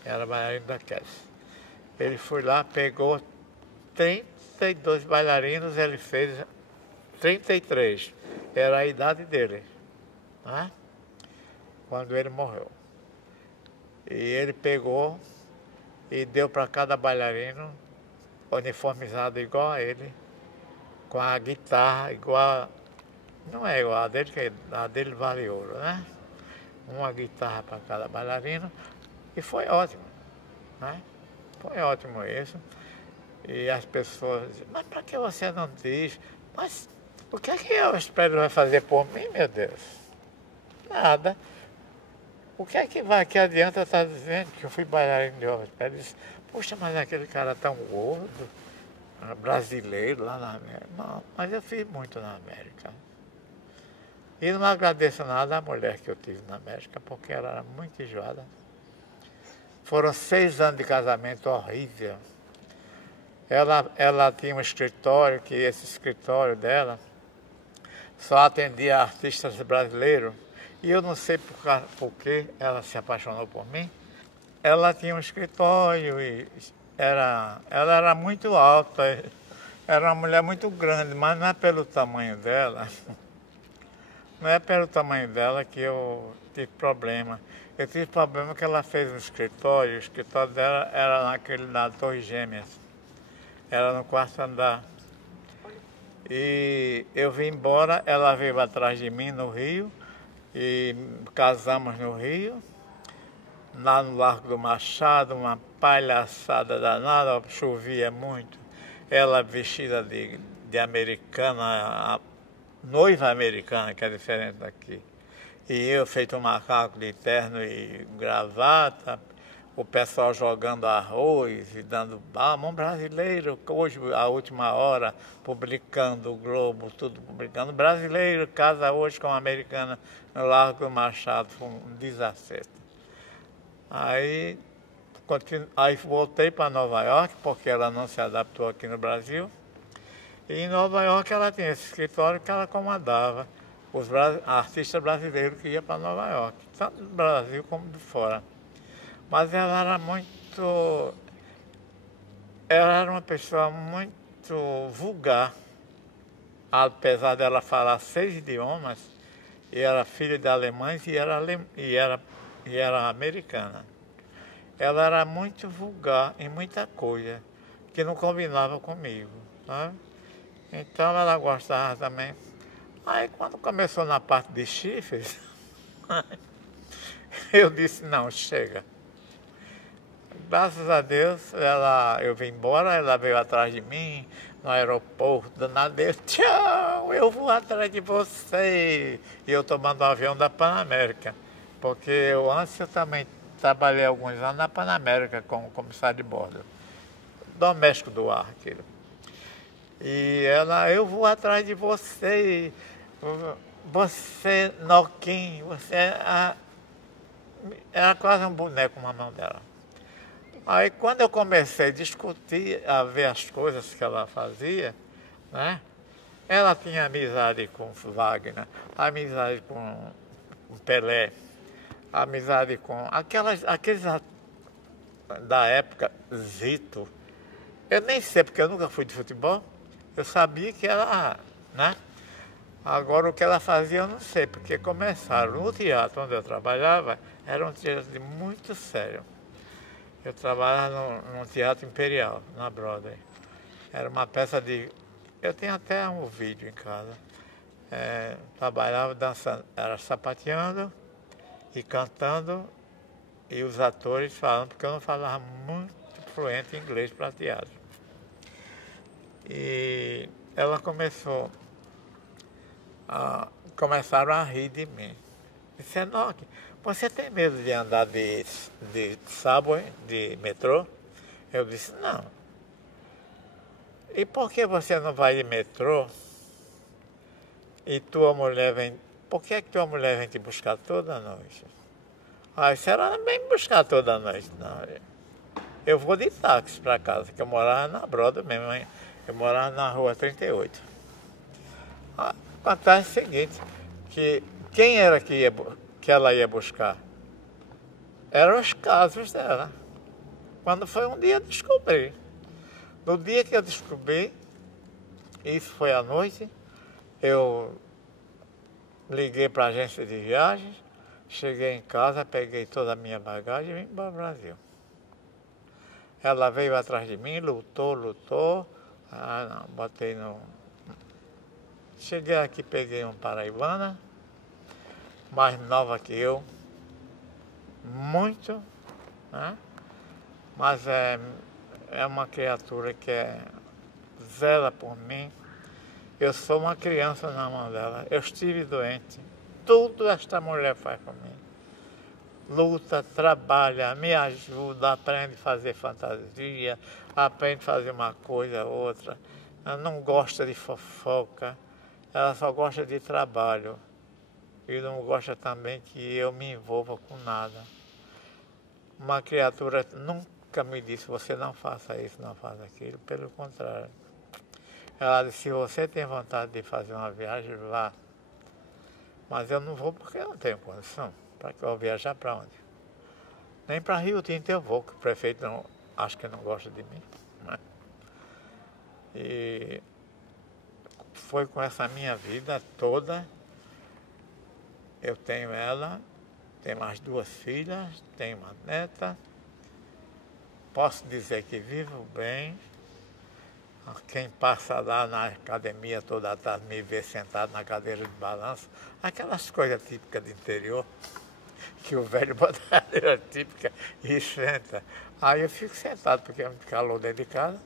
era bailarino da Cats. Ele foi lá, pegou 32 bailarinos, ele fez 33. Era a idade dele, né? Quando ele morreu. E ele pegou e deu para cada bailarino, uniformizado igual a ele, com a guitarra igual, não é igual a dele, que a dele vale ouro, né? Uma guitarra para cada bailarino, e foi ótimo, né? Foi ótimo isso. E as pessoas dizem, mas para que você não diz? Mas o que é que eu espero vai fazer por mim, meu Deus? Nada. O que é que adianta estar dizendo que eu fui bailarino de Elvis Presley? Disse, puxa, mas aquele cara tão gordo, brasileiro lá na América. Não, mas eu fiz muito na América. E não agradeço nada à mulher que eu tive na América, porque ela era muito enjoada. Foram 6 anos de casamento horrível. Ela tinha um escritório, que esse escritório dela só atendia artistas brasileiros. E eu não sei por que ela se apaixonou por mim. Ela tinha um escritório e ela era muito alta. Era uma mulher muito grande, mas não é pelo tamanho dela. Não é pelo tamanho dela que eu tive problema. Eu tive problema que ela fez um escritório, o escritório dela era na Torre Gêmeas. Era no 4º andar. E eu vim embora, ela veio atrás de mim no Rio, e casamos no Rio, lá no Largo do Machado, uma palhaçada danada, chovia muito. Ela vestida de americana, noiva americana, que é diferente daqui. E eu feito um macaco de terno e gravata, o pessoal jogando arroz e dando vamos brasileiro, hoje a última hora, publicando o Globo, tudo publicando, brasileiro casa hoje com a americana no Largo do Machado, foi um desacerto. Aí voltei para Nova York, porque ela não se adaptou aqui no Brasil, e em Nova York ela tinha esse escritório que ela comandava os artistas brasileiros que iam para Nova York, tanto do Brasil como de fora. Mas ela era uma pessoa muito vulgar, apesar dela falar 6 idiomas, e era filha de alemães e era americana. Ela era muito vulgar em muita coisa, que não combinava comigo, sabe? Então ela gostava também. Aí quando começou na parte de chifres, eu disse, não, chega. Graças a Deus, eu vim embora, ela veio atrás de mim no aeroporto, do nada, tchau, eu vou atrás de você. E eu tomando o avião da Panamérica, porque antes eu também trabalhei alguns anos na Panamérica como comissário de bordo, doméstico do ar, aquilo. E eu vou atrás de você, Noquim, era quase um boneco na mão dela. Aí quando eu comecei a discutir, a ver as coisas que ela fazia, né? Ela tinha amizade com Wagner, amizade com Pelé, amizade com aqueles da época, Zito. Eu nem sei, porque eu nunca fui de futebol, eu sabia que ela, né? Agora o que ela fazia eu não sei, porque começaram no teatro onde eu trabalhava, era um teatro muito sério. Eu trabalhava num teatro imperial, na Broadway. Era uma peça de... Eu tenho até um vídeo em casa. Trabalhava dançando, era sapateando e cantando, e os atores falando, porque eu não falava muito fluente inglês para teatro. E ela começaram a rir de mim. Disse, Enoque, você tem medo de andar de subway, de metrô? Eu disse, não. E por que você não vai de metrô e tua mulher vem... Por que tua mulher vem te buscar toda noite? Aí se ela não vem me buscar toda noite, não. Eu vou de táxi para casa, que eu morava na Broadway mesmo, hein? Eu morava na rua 38. Acontece o seguinte, que quem era que ela ia buscar? Eram os casos dela. Quando foi um dia eu descobri. No dia que eu descobri, isso foi à noite, eu liguei para a agência de viagens, cheguei em casa, peguei toda a minha bagagem e vim para o Brasil. Ela veio atrás de mim, lutou. Botei no... Cheguei aqui, peguei um paraibana, mais nova que eu, muito, né? Mas é uma criatura que zela por mim. Eu sou uma criança na mão dela. Eu estive doente. Tudo esta mulher faz por mim. Luta, trabalha, me ajuda, aprende a fazer fantasia, aprende a fazer uma coisa, outra. Ela não gosta de fofoca, ela só gosta de trabalho. E não gosta também que eu me envolva com nada. Uma criatura nunca me disse, você não faça isso, não faça aquilo, pelo contrário. Ela disse, se você tem vontade de fazer uma viagem, vá. Mas eu não vou porque eu não tenho condição. Para que eu vou viajar para onde? Nem para Rio Tinto eu vou, que o prefeito acho que não gosta de mim. Né? E foi com essa minha vida toda. Eu tenho ela, tenho mais 2 filhas, tenho uma neta. Posso dizer que vivo bem. Quem passa lá na academia toda a tarde me vê sentado na cadeira de balanço, aquelas coisas típicas do interior, que o velho bota a cadeira típica e senta. Aí eu fico sentado, porque é muito calor dentro de casa.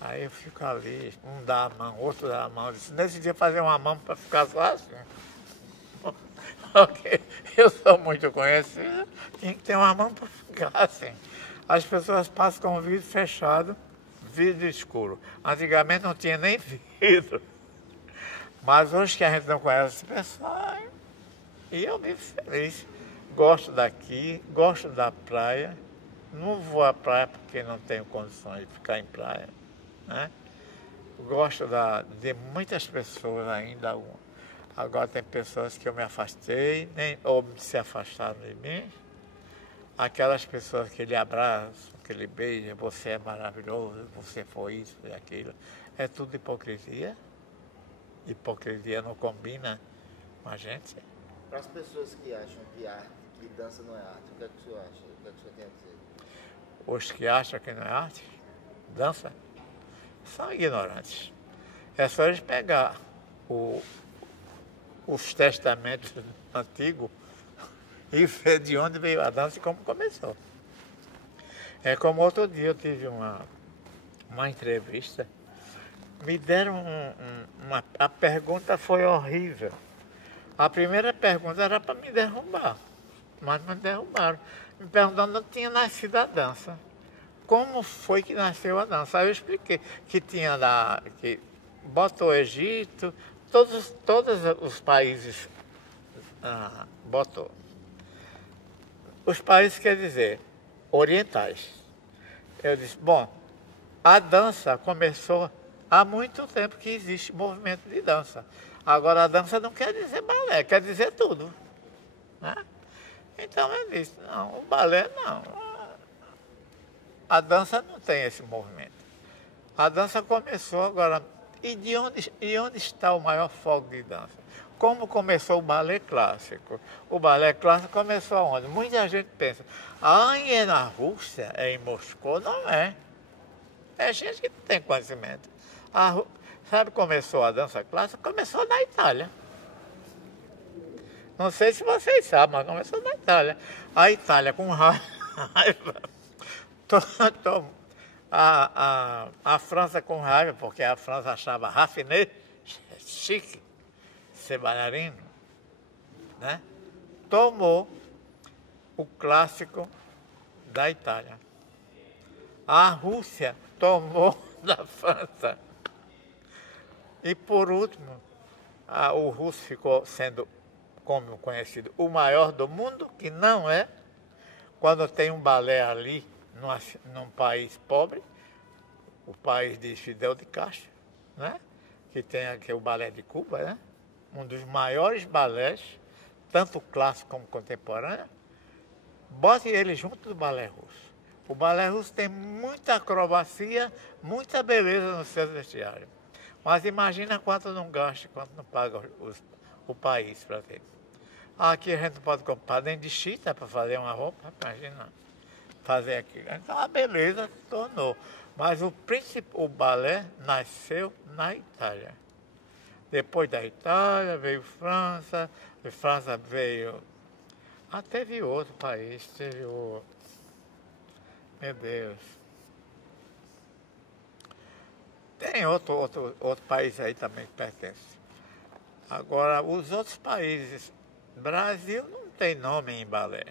Aí eu fico ali, um dá a mão, outro dá a mão. Nesse dia fazer uma mão para ficar só assim. Porque eu sou muito conhecido, tinha que ter uma mão para ficar assim. As pessoas passam com o vidro fechado, vidro escuro. Antigamente não tinha nem vidro. Mas hoje que a gente não conhece esse pessoal, e eu vivo feliz. Gosto daqui, gosto da praia. Não vou à praia porque não tenho condições de ficar em praia, né? Gosto de muitas pessoas ainda. Agora tem pessoas que eu me afastei, ou se afastaram de mim. Aquelas pessoas que ele abraça, que ele beija, você é maravilhoso, você foi isso e aquilo. É tudo hipocrisia. Hipocrisia não combina com a gente. Para as pessoas que acham que dança não é arte, o que é que o senhor acha? O que é que o senhor tem a dizer? Os que acham que não é arte, dança, são ignorantes. É só eles pegar os testamentos antigos e ver de onde veio a dança e como começou. É como outro dia eu tive uma entrevista, me deram a pergunta foi horrível. A primeira pergunta era para me derrubar, mas me derrubaram. Me perguntando onde tinha nascido a dança. Como foi que nasceu a dança? Aí eu expliquei que tinha que botou o Egito, todos os países botou. Os países quer dizer orientais. Eu disse, bom, a dança começou há muito tempo que existe movimento de dança. Agora a dança não quer dizer balé, quer dizer tudo, né? Então eu disse, não, o balé não. A dança não tem esse movimento. A dança começou agora. E onde está o maior foco de dança? Como começou o balé clássico? O balé clássico começou aonde? Muita gente pensa, é na Rússia, é em Moscou. Não é. É gente que não tem conhecimento. Sabe, começou a dança clássica? Começou na Itália. Não sei se vocês sabem, mas começou na Itália. A Itália com raiva. A França com raiva, porque a França achava raffiné, chique, ser bailarino, né? Tomou o clássico da Itália. A Rússia tomou da França. E por último, o russo ficou sendo, como conhecido, o maior do mundo, que não é, quando tem um balé ali, num país pobre, o país de Fidel de Castro, né? Que tem aqui o balé de Cuba, né? Um dos maiores balés, tanto clássico como contemporâneo. Bote ele junto do balé russo. O balé russo tem muita acrobacia, muita beleza no seu vestiário. Mas imagina quanto não gasta, quanto não paga o país para ver. Aqui a gente não pode comprar nem de chita para fazer uma roupa, imagina fazer aquilo. Então a beleza se tornou. Mas o balé nasceu na Itália. Depois da Itália veio França, de França veio... teve outro país, teve o... Meu Deus. Tem outro país aí também que pertence. Agora, os outros países, Brasil não tem nome em balé.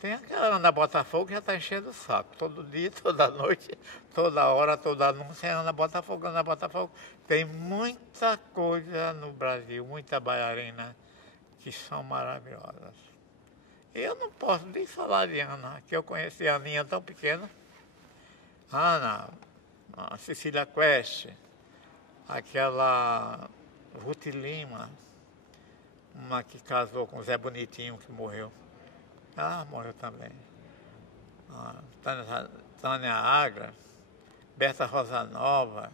Tem aquela Ana Botafogo que já está enchendo o saco. Todo dia, toda noite, toda hora, toda anúncio é Ana Botafogo, Ana Botafogo. Tem muita coisa no Brasil, muita bailarina que são maravilhosas. Eu não posso nem falar de Ana, que eu conheci a Aninha tão pequena. Ana, a Cecília Quest, aquela Ruth Lima, uma que casou com o Zé Bonitinho, que morreu. Ela morreu também. Tânia Agra, Berta Rosanova,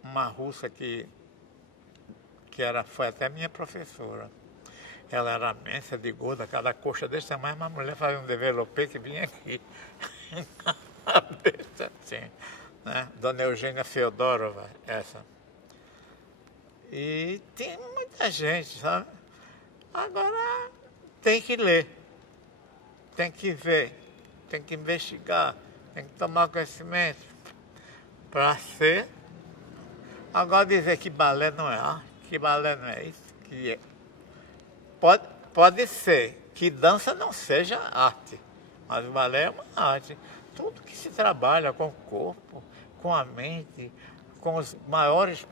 uma russa que foi até minha professora. Ela era imensa de gorda, cada coxa desse tamanho, uma mulher fazia um developê que vinha aqui. Assim, né? Dona Eugênia Feodorova, essa. E tem muita gente, sabe? Agora tem que ler, tem que ver, tem que investigar, tem que tomar conhecimento para ser. Agora dizer que balé não é arte, que balé não é isso, que é. Pode ser que dança não seja arte, mas o balé é uma arte. Tudo que se trabalha com o corpo, com a mente, com os maiores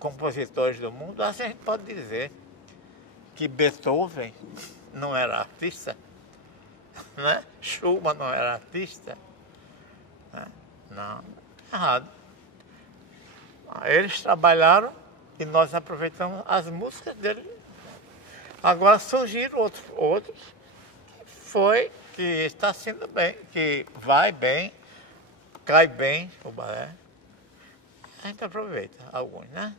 compositores do mundo, assim a gente pode dizer que Beethoven não era artista, né? Schumann não era artista, né? Não, errado. Eles trabalharam e nós aproveitamos as músicas deles. Agora surgiram outros que está sendo bem, que vai bem, cai bem o balé. A gente aproveita alguns, né?